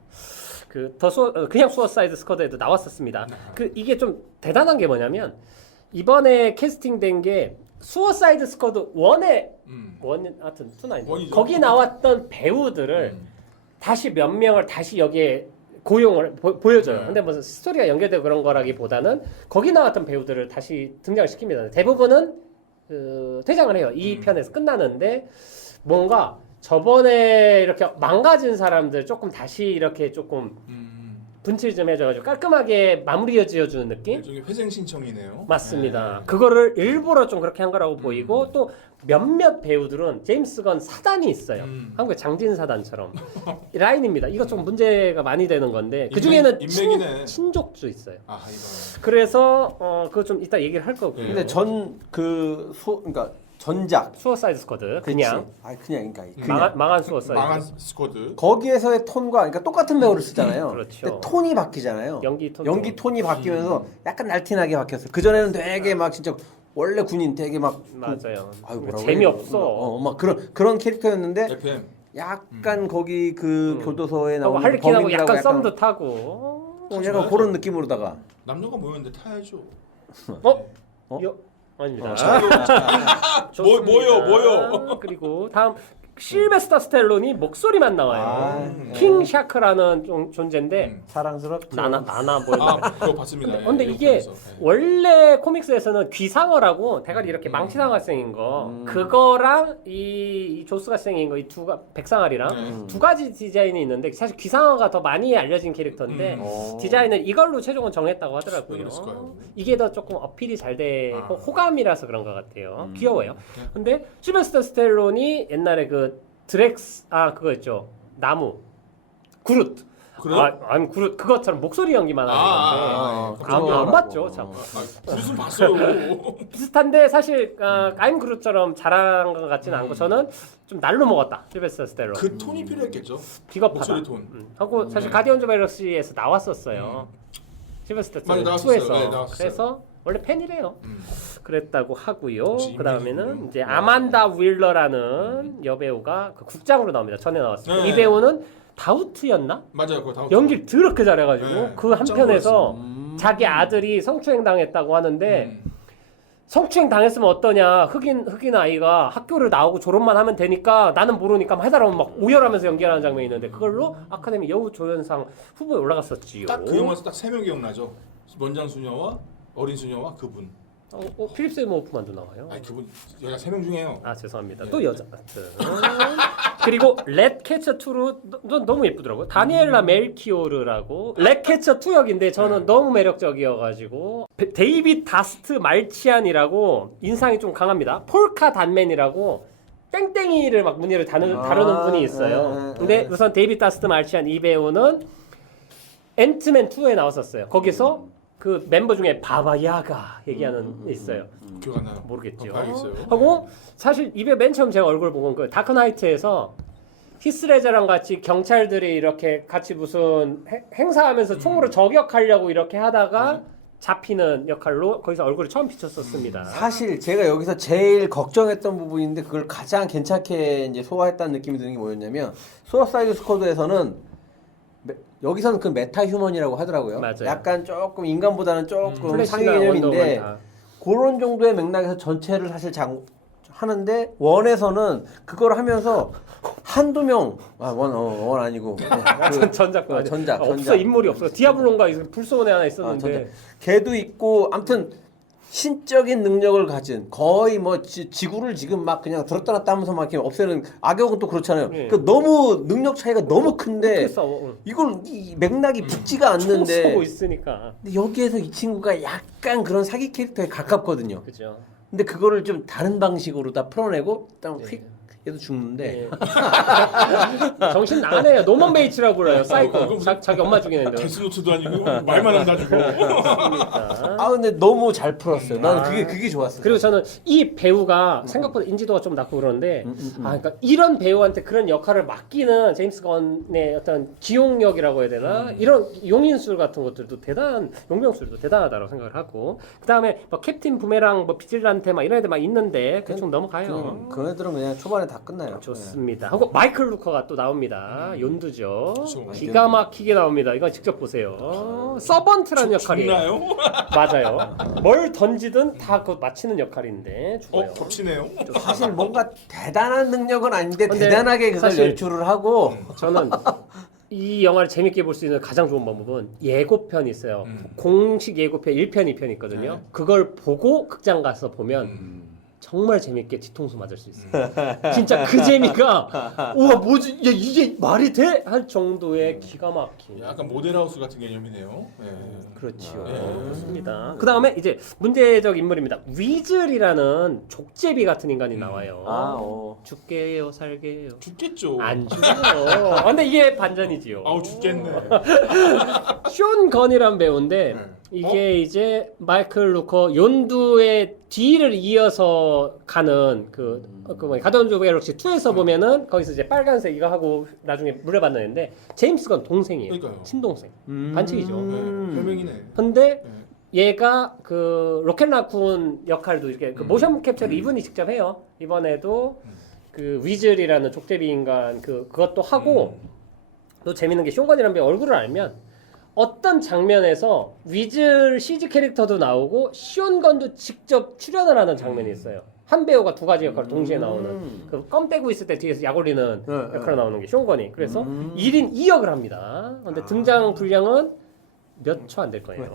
그냥 수어사이드 스쿼드에도 나왔었습니다. 이게 좀 대단한 게 뭐냐면 이번에 캐스팅된 게 수어사이드 스쿼드 1에 하여튼 2는 아니죠. 원이죠. 거기 나왔던 배우들을 다시 몇 명을 다시 여기에 고용을 보여줘요. 네. 근데 무슨 스토리가 연결되고 그런 거라기보다는 거기 나왔던 배우들을 다시 등장을 시킵니다. 대부분은 퇴장을 해요. 이 편에서 끝나는데 뭔가 저번에 이렇게 망가진 사람들 조금 다시 이렇게 조금 분칠 좀 해줘가지고 깔끔하게 마무리 지어주는 느낌? 일종의 회생 신청이네요. 맞습니다. 그거를 일부러 좀 그렇게 한 거라고 보이고 또 몇몇 배우들은 제임스 건 사단이 있어요. 한국의 장진 사단처럼 라인입니다. 이거 좀 문제가 많이 되는 건데 그 중에는 인맥이네. 친족주 있어요. 아 이거. 그래서 그거 좀 이따 얘기를 할 거고요. 근데 그러니까 전작 수어사이드 스쿼드 그냥 망한 수어사이드. 망한 스쿼드. 거기에서의 톤과 그러니까 똑같은 배우를 쓰잖아요. 그렇죠. 근데 톤이 바뀌잖아요. 연기 톤이 바뀌면서 약간 날티나게 바뀌었어요. 그 전에는 되게 막 진짜 원래 군인 되게 막 맞아요. 아유, 뭐라고 재미없어. 막 그런 캐릭터였는데 FM. 약간 거기 그 교도소에 나오는 할리퀸하고 범인들하고 약간 썸도 타고. 약간 그런 느낌으로다가 남녀가 모였는데 타야죠. 아닙니다. 좋습니다. 뭐요? 그리고 다음 실베스터 스텔론이 목소리만 나와요. 네. 킹 샤크라는 존재인데 사랑스럽죠. 나나 그거 봤습니다. 근데 이게 원래 코믹스에서는 귀상어라고 대가리 이렇게 망치상어 생긴 거 그거랑 이 조스가 생긴 거 이 백상아리랑 두 가지 디자인이 있는데 사실 귀상어가 더 많이 알려진 캐릭터인데 디자인을 이걸로 최종은 정했다고 하더라고요. 이게 더 조금 어필이 잘 되고 호감이라서 그런 것 같아요. 귀여워요. 근데 실베스터 스텔론이 옛날에 그거 있죠. 나무 그룻. 아니 그룻 그것처럼 목소리 연기만 하는 건데 안 봤죠. 참. 무슨 봤어요? 비슷한데 사실 아임 그룹처럼 잘한 것 같지는 않고 저는 좀 날로 먹었다. 실베스터 스텔론. 그 톤이 필요했겠죠. 비겁하다. 목소리 톤. 하고 사실 가디언즈 오브 갤럭시에서 나왔었어요. 실베스터 스텔론 나왔었어요. 2에서. 네, 나왔었어요. 그래서 원래 팬이래요. 그랬다고 하고요. 역시 그다음에는 인맥이군요. 이제 아만다 윌러라는 여배우가 국장으로 나옵니다. 전에 나왔어요. 네. 이 배우는 다우트였나? 맞아요. 그거 다 연기를 더럽게 잘해가지고 네, 그 한편에서 음. 자기 아들이 성추행 당했다고 하는데 성추행 당했으면 어떠냐 흑인 아이가 학교를 나오고 졸업만 하면 되니까 나는 모르니까 해달라고 막 오열하면서 연기하는 장면이 있는데 그걸로 아카데미 여우 조연상 후보에 올라갔었지요. 딱 그 영화에서 딱 3명 기억나죠. 원장 수녀와 어린 수녀와 그분. 필립 세이머 호프만도 나와요. 아니 그분 여자 3명 중에요. 아 죄송합니다. 네. 또 여자 같은. 그리고 렛캐쳐 2로 너무 예쁘더라고요. 다니엘라 멜키오르라고 렛캐쳐 2 역인데 저는 너무 매력적이어가지고 데이빗 다스트 말치안이라고 인상이 좀 강합니다. 폴카 단맨이라고 땡땡이를 막 무늬를 다루는 분이 있어요. 근데 우선 데이빗 다스트 말치안 이 배우는 앤트맨 2에 나왔었어요. 거기서 그 멤버 중에 바바야가 얘기하는 있어요. 기억 안 나요. 모르겠죠. 알겠어요. 하고 사실 이배 맨 처음 제가 얼굴 본 건 그 다크나이트에서 히스레저랑 같이 경찰들이 이렇게 같이 무슨 행사하면서 총으로 저격하려고 이렇게 하다가 잡히는 역할로 거기서 얼굴이 처음 비쳤었습니다. 사실 제가 여기서 제일 걱정했던 부분인데 그걸 가장 괜찮게 이제 소화했다는 느낌이 드는 게 뭐였냐면 수어사이드 스쿼드에서는 여기서는 그 메타 휴먼이라고 하더라고요. 맞아요. 약간 조금 인간보다는 조금 상위 플래시나 개념인데 원더우먼 다. 그런 정도의 맥락에서 전체를 사실 하는 하는데 원에서는 그걸 하면서 한두 명, 원 아니고 전작권 전작 없어, 인물이 없어. 디아블로인가 불소원에 하나 있었는데 걔도 있고 아무튼 신적인 능력을 가진 거의 뭐 지구를 지금 막 그냥 들었다 놨다 하면서 막 이렇게 없애는 악역은 또 그렇잖아요. 예. 그 너무 능력 차이가 너무 큰데 싸워. 이걸 이 맥락이 붙지가 총 쏘고 않는데 있으니까. 근데 여기에서 이 친구가 약간 그런 사기 캐릭터에 가깝거든요. 그죠. 근데 그거를 좀 다른 방식으로 다 풀어내고 딱 네. 휙 얘도 죽는데 예. 정신 나가네요. 노먼 베이츠라고 불러요. 그거 사이코. 무슨- 자기 엄마 죽이는데. 데스노트도 아니고 말만 한다고. 아 근데 너무 잘 풀었어요. 나는 아. 그게 좋았어요. 그리고 저는 이 배우가 생각보다 인지도가 좀 낮고 그러는데 그러니까 이런 배우한테 그런 역할을 맡기는 제임스 건의 어떤 기용력이라고 해야 되나 이런 용인술 같은 것들도 대단한 용병술도 대단하다고 생각을 하고 그 다음에 뭐 캡틴 부메랑 뭐 비질란테 막 이런 애들 막 있는데 대충 넘어가요. 그 애들은 그냥 초반에 다 끝나요. 좋습니다. 하고 마이클 루커가 또 나옵니다. 연두죠. 그렇죠. 기가 막히게 나옵니다. 이거 직접 보세요. 서번트라는 역할이에요. 죽나요? 맞아요. 뭘 던지든 다 그거 맞히는 역할인데 죽어요. 겹치네요. 사실 뭔가 대단한 능력은 아닌데 근데 대단하게 그걸 사실- 연출을 하고 저는 이 영화를 재밌게 볼 수 있는 가장 좋은 방법은 예고편이 있어요. 공식 예고편 1편, 2편 있거든요. 네. 그걸 보고 극장 가서 보면 정말 재밌게 뒤통수 맞을 수 있어요. 진짜 그 재미가 우와 뭐지 야, 이게 말이 돼? 할 정도의 기가 막힌. 약간 모델하우스 같은 개념이네요. 네. 그렇죠. 네. 그렇습니다. 그 다음에 이제 문제적 인물입니다. 위즐이라는 족제비 같은 인간이 나와요. 죽게요, 살게요. 죽겠죠. 안 죽어요. 근데 이게 반전이지요. 아우 죽겠네. 숀 건이란 배우인데 네. 이게 이제 마이클 루커 연두의 뒤를 이어서 가는 가디언즈 오브 갤럭시 2에서 보면은 거기서 이제 빨간색 이거 하고 나중에 물려받는 애인데 제임스 건 동생이에요. 그러니까요. 친동생. 반칙이죠. 네. 별명이네. 근데 네. 얘가 그 로켓 라쿤 역할도 이렇게 그 모션 캡처를 이분이 직접 해요. 이번에도 그 위즐이라는 족제비 인간 그것도 하고 또 재밌는 게 쇼건이라는 배우 얼굴을 알면 어떤 장면에서 위즐 CG 캐릭터도 나오고 시온건도 직접 출연을 하는 장면이 있어요. 한 배우가 두 가지 역할을 동시에 나오는 그 껌 떼고 있을 때 뒤에서 약 올리는 역할을 나오는 게 쇼건이. 그래서 1인 2역을 합니다. 근데 등장 분량은 몇 초 안 될 거예요.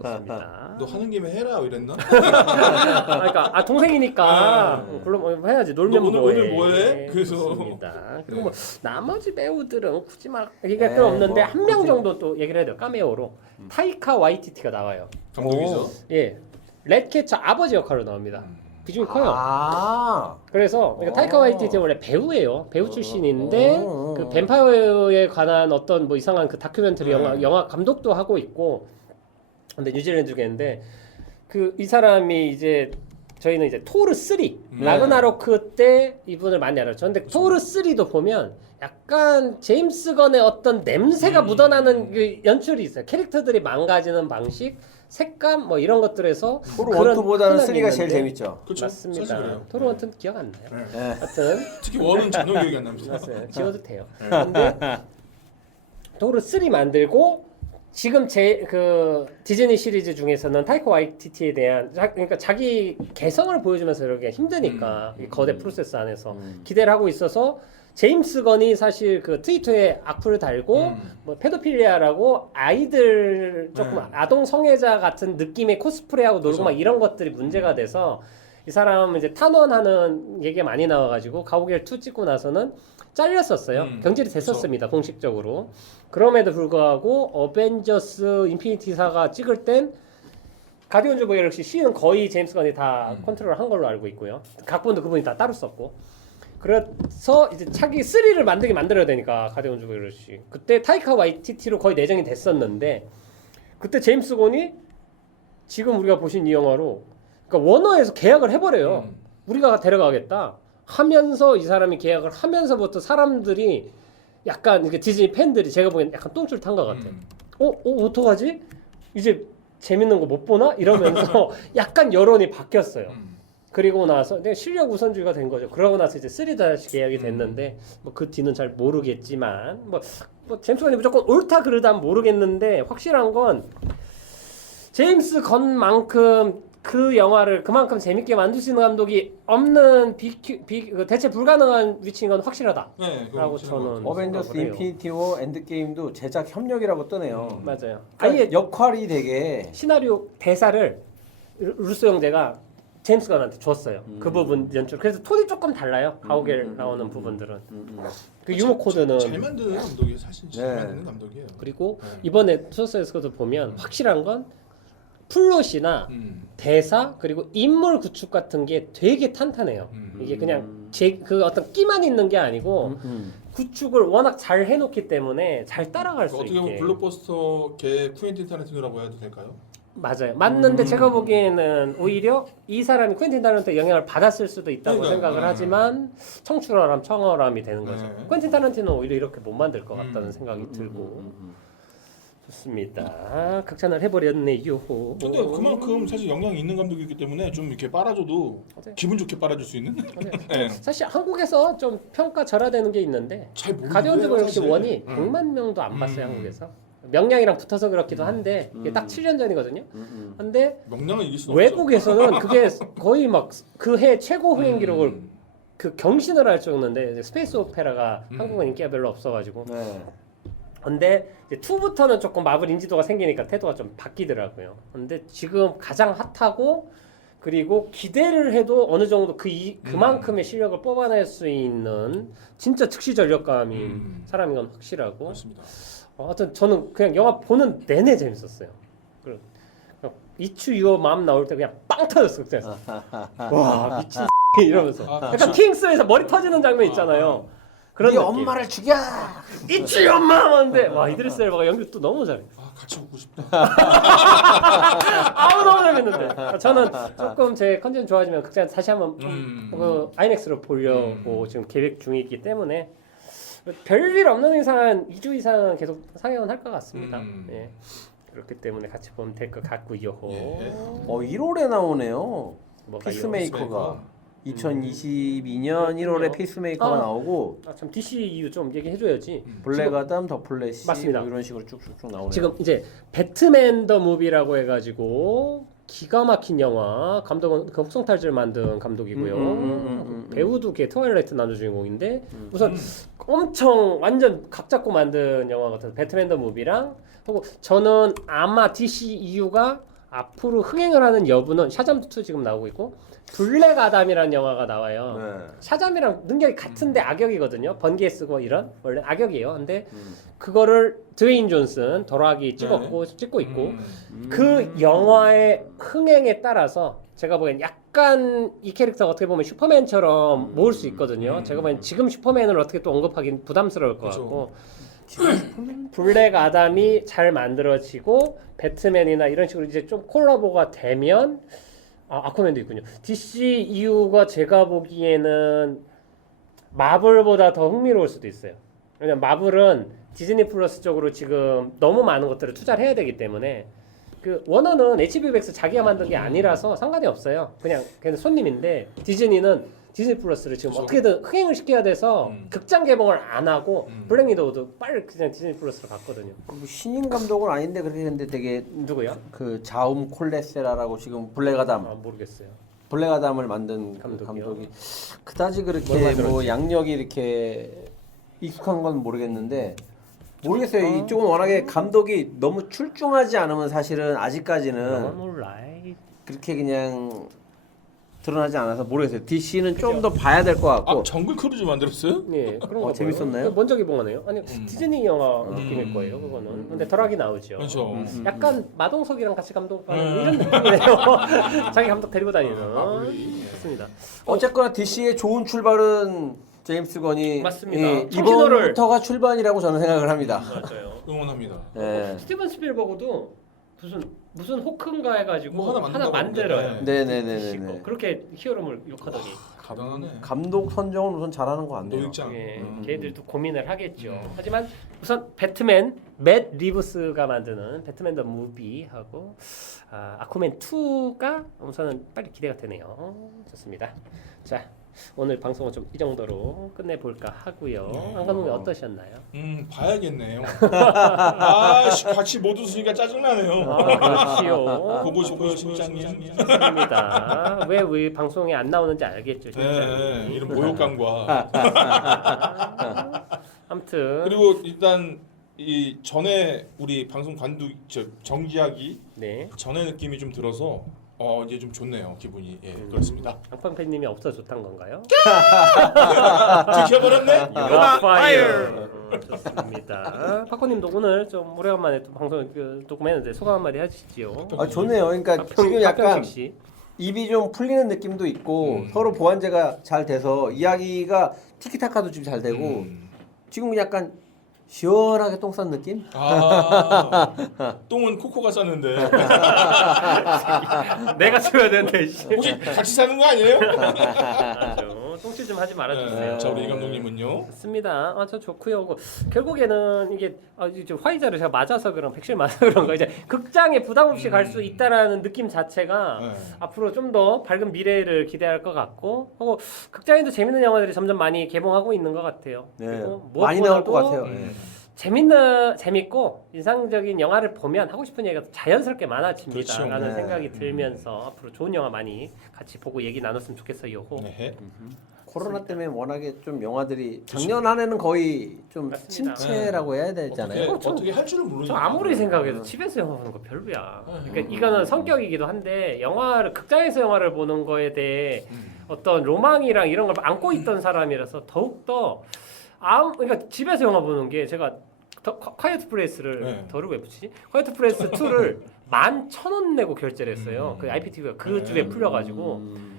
좋습니다. 너 하는 김에 해라 이랬나? 그러니까 동생이니까 물론 뭐 해야지 놀면 너 오늘 뭐해? 그래서. 그렇습니다. 그리고 뭐 나머지 배우들은 굳이 막 얘기할 건 없는데 한 명 정도 또 얘기를 해야 돼요. 카메오로 타이카 와이티티가 나와요. 감독이죠. 예, 렛캐쳐 아버지 역할로 나옵니다. 비중이 커요. 아. 그래서 그러니까 타이카 와이티티 원래 배우예요. 배우 출신인데 그 뱀파이어에 관한 어떤 뭐 이상한 그 다큐멘터리 영화 감독도 하고 있고. 근데 뉴질랜드계인데 그 이 사람이 이제 저희는 이제 토르 3 라그나로크 때 이분을 많이 알았죠. 근데 토르 3도 보면 약간 제임스 건의 어떤 냄새가 묻어나는 그 연출이 있어요. 캐릭터들이 망가지는 방식, 색감 뭐 이런 것들에서 토르 그런 1,2보다는 흔적이 3가 제일 있는데 재밌죠. 그렇죠. 맞습니다. 그래요. 토르 1는 기억 안 나요. 네. 하여튼 특히 원은 전혀 기억이 안 납니다. 맞아요. 지워도 돼요. 근데 토르 3 만들고 지금 제 그 디즈니 시리즈 중에서는 타이커 와이티티에 대한 그러니까 자기 개성을 보여주면서 이렇게 힘드니까 이 거대 프로세스 안에서 기대를 하고 있어서 제임스 건이 사실 그 트위터에 악플을 달고 뭐 페도필리아라고 아이들 조금 아동 성애자 같은 느낌의 코스프레하고 놀고 그렇죠. 막 이런 것들이 문제가 돼서 이 사람은 이제 탄원하는 얘기가 많이 나와가지고 가오갤 2 찍고 나서는 잘렸었어요. 경질이 됐었습니다. 공식적으로. 그럼에도 불구하고 어벤져스 인피니티사가 찍을 땐 가디언즈 오브 갤럭시 C는 거의 제임스 건이 다 컨트롤을 한 걸로 알고 있고요. 각본도 그분이 다 따로 썼고. 그래서 이제 차기 3를 만들어야 되니까 가디언즈 오브 갤럭시. 그때 타이카 와이티티로 거의 내정이 됐었는데 그때 제임스 건이 지금 우리가 보신 이 영화로 그러니까 워너에서 계약을 해버려요. 우리가 데려가겠다 하면서 이 사람이 계약을 하면서부터 사람들이 약간 이렇게 디즈니 팬들이 제가 보기엔 약간 똥줄 탄 것 같아요. 어떡하지? 이제 재밌는 거 못 보나? 이러면서 약간 여론이 바뀌었어요. 그리고 나서 실력 우선주의가 된 거죠. 그러고 나서 이제 3 다시 계약이 됐는데 뭐 그 뒤는 잘 모르겠지만 뭐 제임스 건이 무조건 옳다 그르다 모르겠는데 확실한 건 제임스 건만큼 그 영화를 그만큼 재밌게 만들 수 있는 감독이 없는 대체 불가능한 위치인 건 확실하다라고 네, 그건 저는 어벤져스 생각을 해요. 인피니티 워 엔드게임도 제작 협력이라고 뜨네요. 맞아요. 그러니까 아예 역할이 되게 시나리오 대사를 루소 형제가 제임스 건한테 줬어요. 그 부분 연출. 그래서 톤이 조금 달라요. 가오갤 나오는 부분들은. 그 유머 코드는 잘 만드는 감독이에요. 사실 잘 네. 만드는 감독이에요. 그리고 이번에 수사이드 스쿼드 보면 확실한 건 플롯이나 대사 그리고 인물 구축 같은 게 되게 탄탄해요. 이게 그냥 그 어떤 끼만 있는 게 아니고 구축을 워낙 잘 해놓기 때문에 잘 따라갈 수 어떻게 보면 있게. 블록버스터 계 쿠엔틴 타란티노라고 해도 될까요? 맞아요. 맞는데 제가 보기에는 오히려 이 사람이 퀸틴 타란티노한테 영향을 받았을 수도 있다고 그러니까요. 생각을 하지만 청어람이 되는 거죠. 네. 퀸틴 타란티노는 오히려 이렇게 못 만들 것 같다는 생각이 들고 좋습니다. 극찬을 해버렸네요. 근데 그만큼 사실 영향이 있는 감독이기 때문에 좀 이렇게 빨아줘도 맞아요. 기분 좋게 빨아줄 수 있는. 네. 사실 한국에서 좀 평가 절하되는 게 있는데 잘 모르는데요, 가디언즈 오브 갤럭시 사실. 1이 100만 명도 안 봤어요. 한국에서. 명량이랑 붙어서 그렇기도 한데 이게 딱 7년 전이거든요. 근데 명량을 이길 수 없죠. 외국에서는 그게 거의 막 그 해 최고 흥행 기록을 그 경신을 할 정도인데 이제 스페이스 오페라가 한국은 인기가 별로 없어가지고 네. 근데 이제 2부터는 조금 마블 인지도가 생기니까 태도가 좀 바뀌더라고요. 근데 지금 가장 핫하고 그리고 기대를 해도 어느 정도 그만큼의 실력을 뽑아낼 수 있는 진짜 즉시 전력감인 사람인 건 확실하고 맞습니다. 하여튼 저는 그냥 영화 보는 내내 재밌었어요. 그리고 이추 유어 맘 나올 때 그냥 빵 터졌어 그래서 와 미친 이러면서 약간 킹스에서 머리 터지는 장면 있잖아요. 그런 네 느낌. 엄마를 죽여. 이추 유어 맘 하는데 와 이드리스 엘바가 연기 또 너무 잘해. 아 같이 웃고 싶다. 아우 너무 재밌는데 저는 조금 제 컨텐츠 좋아지면 극장 다시 한번 그 아이맥스로 보려고 지금 계획 중이기 때문에 별일 없는 이상은 2주 이상은 계속 상영은 할 것 같습니다. 예. 그렇기 때문에 같이 보면 될 것 같고요. 예. 1월에 나오네요. 뭐가요? 피스메이커가 2022년 1월에 피스메이커가 아. 나오고 참 DCU 좀 얘기해줘야지. 블랙 아담, 더 플래시 맞습니다. 뭐 이런 식으로 쭉쭉쭉 나오네요. 지금 이제 배트맨 더 무비라고 해가지고 기가 막힌 영화 감독은 그 혹성탈지를 만든 감독이고요. 배우도 걔 트와일라이트 남자 주인공인데 우선 엄청 완전 각 잡고 만든 영화 같아서 배트맨 더 무비랑 하고 저는 아마 DCEU가 앞으로 흥행을 하는 여부는 샤잠2 지금 나오고 있고 블랙 아담이라는 영화가 나와요. 네. 샤잠이랑 능력이 같은데 악역이거든요. 번개 쓰고 이런 원래 악역이에요. 근데 그거를 드웨인 존슨 더러하기 찍고 있고 그 영화의 흥행에 따라서 제가 보기엔 약간 이 캐릭터가 어떻게 보면 슈퍼맨처럼 모을 수 있거든요. 제가 보기엔 지금 슈퍼맨을 어떻게 또 언급하긴 부담스러울 것 그렇죠. 같고 블랙 아담이 잘 만들어지고 배트맨이나 이런 식으로 이제 좀 콜라보가 되면 아쿠아맨도 있군요. DCEU가 제가 보기에는 마블보다 더 흥미로울 수도 있어요. 왜냐면 마블은 디즈니 플러스 쪽으로 지금 너무 많은 것들을 투자를 해야 되기 때문에 그 워너는 HBO 맥스 자기가 만든 게 아니라서 상관이 없어요. 그냥 손님인데 디즈니는 디즈니 플러스를 지금 그렇죠. 어떻게든 흥행을 시켜야 돼서 극장 개봉을 안 하고 블랙 위도우도 빨리 그냥 디즈니 플러스로 갔거든요. 뭐 신인 감독은 아닌데 그렇게 했는데 되게 누구요? 그 자움 콜레세라라고 지금 블랙 아담 모르겠어요. 블랙 아담을 만든 그 감독이요? 감독이 그다지 뭘 그렇게 만들었지? 뭐 양력이 이렇게 익숙한 건 모르겠는데 모르겠어요. 이쪽은 워낙에 감독이 너무 출중하지 않으면 사실은 아직까지는 몰라. 그렇게 그냥 드러나지 않아서 모르겠어요. DC는 좀 더 봐야 될 것 같고. 정글 크루즈 만들었어요? 예, 그런 거 재밌었나요? 먼저 개봉하네요. 아니 디즈니 영화 느낌일 거예요, 그거는. 근데 덜하게 나오죠. 그렇죠. 약간 마동석이랑 같이 감독하는 이런 느낌이네요. 자기 감독 데리고 다니는. 좋습니다. 어쨌거나 DC의 좋은 출발은 제임스 건이 맞습니다. 이번부터가 출발이라고 저는 생각을 합니다. 맞아요. 응원합니다. 네. 스티븐 스필버그도 무슨 호크인가 해가지고 뭐 하나 만들어요. 네네네네. DC거. 그렇게 히어로물 욕하더니. 대단하네. 감독 선정은 우선 잘하는 것 같네요. 노익장. 예, 걔들도 고민을 하겠죠. 하지만 우선 배트맨 맷 리브스가 만드는 배트맨 더 무비하고 아쿠맨 2가 우선은 빨리 기대가 되네요. 좋습니다. 자 오늘 방송은 좀 이 정도로 끝내볼까 하고요. 안 감독님 어떠셨나요? 봐야겠네요. 아씨 같이 못 웃으니까 짜증나네요. 그렇지요. 보고 싶어요 실장님. 좋습니다. 왜 우리 방송에 안 나오는지 알겠죠, 실장님. 네, 이런 모욕감과 아무튼 그리고 일단 이 전에 우리 방송 관두 정지하기 네. 전에 느낌이 좀 들어서 이제 좀 좋네요 기분이. 예 그렇습니다. 양팡팬님이 없어서 좋단 건가요? 들켜버렸네. 파이어. 좋습니다. 파코님도 오늘 좀 오래간만에 또 방송 녹음했는데 소감 한마디 해주시지요. 좋네요. 그러니까 지금 약간 박병식 씨. 입이 좀 풀리는 느낌도 있고 서로 보완제가 잘 돼서 이야기가 티키타카도 좀 잘 되고 지금 약간 시원하게 똥 싼 느낌? 똥은 코코가 쌌는데 내가 줘야 되는데. 씨. 혹시 같이 사는 거 아니에요? 똥질 좀 하지 말아주세요. 네, 자 우리 이 감독님은요? 좋습니다. 저 좋고요. 결국에는 이게 이제 화이자를 제가 맞아서 백신 맞아서 그런가 이제 극장에 부담 없이 갈 수 있다라는 느낌 자체가 앞으로 좀 더 밝은 미래를 기대할 것 같고 하고 극장에도 재밌는 영화들이 점점 많이 개봉하고 있는 것 같아요. 네. 그리고 많이 나올 것 무엇보다도 같아요. 재밌고 인상적인 영화를 보면 하고 싶은 얘기가 자연스럽게 많아집니다라는 그렇죠. 네. 생각이 들면서 앞으로 좋은 영화 많이 같이 보고 얘기 나눴으면 좋겠어요. 네. 코로나 때문에 워낙에 좀 영화들이 작년 한 해는 거의 좀 맞습니다. 침체라고 해야 되잖아요. 어떻게 할 줄은 모르니까. 저 아무리 생각해도 집에서 영화 보는 거 별로야. 그러니까 이거는 성격이기도 한데 극장에서 영화를 보는 거에 대해 어떤 로망이랑 이런 걸 안고 있던 사람이라서 더욱더 그러니까 집에서 영화 보는 게 제가 콰이어트 플레이스를 더를 왜 붙이지? 콰이어트 플레이스 2를 11,000원 내고 결제를 했어요. 그 IPTV가 그 주에 풀려가지고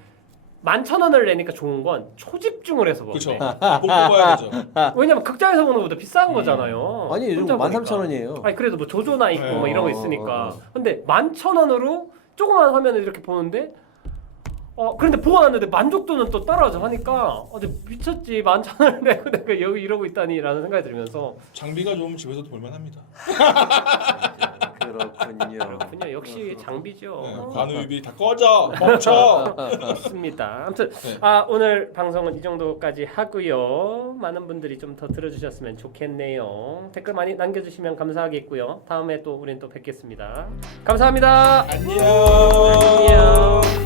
11,000원을 내니까 좋은 건 초집중을 해서 그렇죠. 보는데 못 뽑아야 되죠. 왜냐면 극장에서 보는 것보다 비싼 거잖아요. 아니 요즘 혼자 보니까. 13,000원이에요. 아니 그래도 뭐 조조나 있고 뭐 이런 거 있으니까. 근데 11,000원으로 조그만 화면을 이렇게 보는데 그런데 보고 났는데 만족도는 또 떨어져 하니까 미쳤지 11,000원을 내고 내가 여기 이러고 있다니라는 생각이 들면서 장비가 좋으면 집에서 볼만합니다. 그렇군요. 역시 장비죠. 관우입이 다 꺼져 멈춰. 좋습니다. 아무튼 네. 오늘 방송은 이 정도까지 하고요. 많은 분들이 좀 더 들어주셨으면 좋겠네요. 댓글 많이 남겨주시면 감사하겠고요. 다음에 또 우리는 또 뵙겠습니다. 감사합니다. 안녕. 안녕.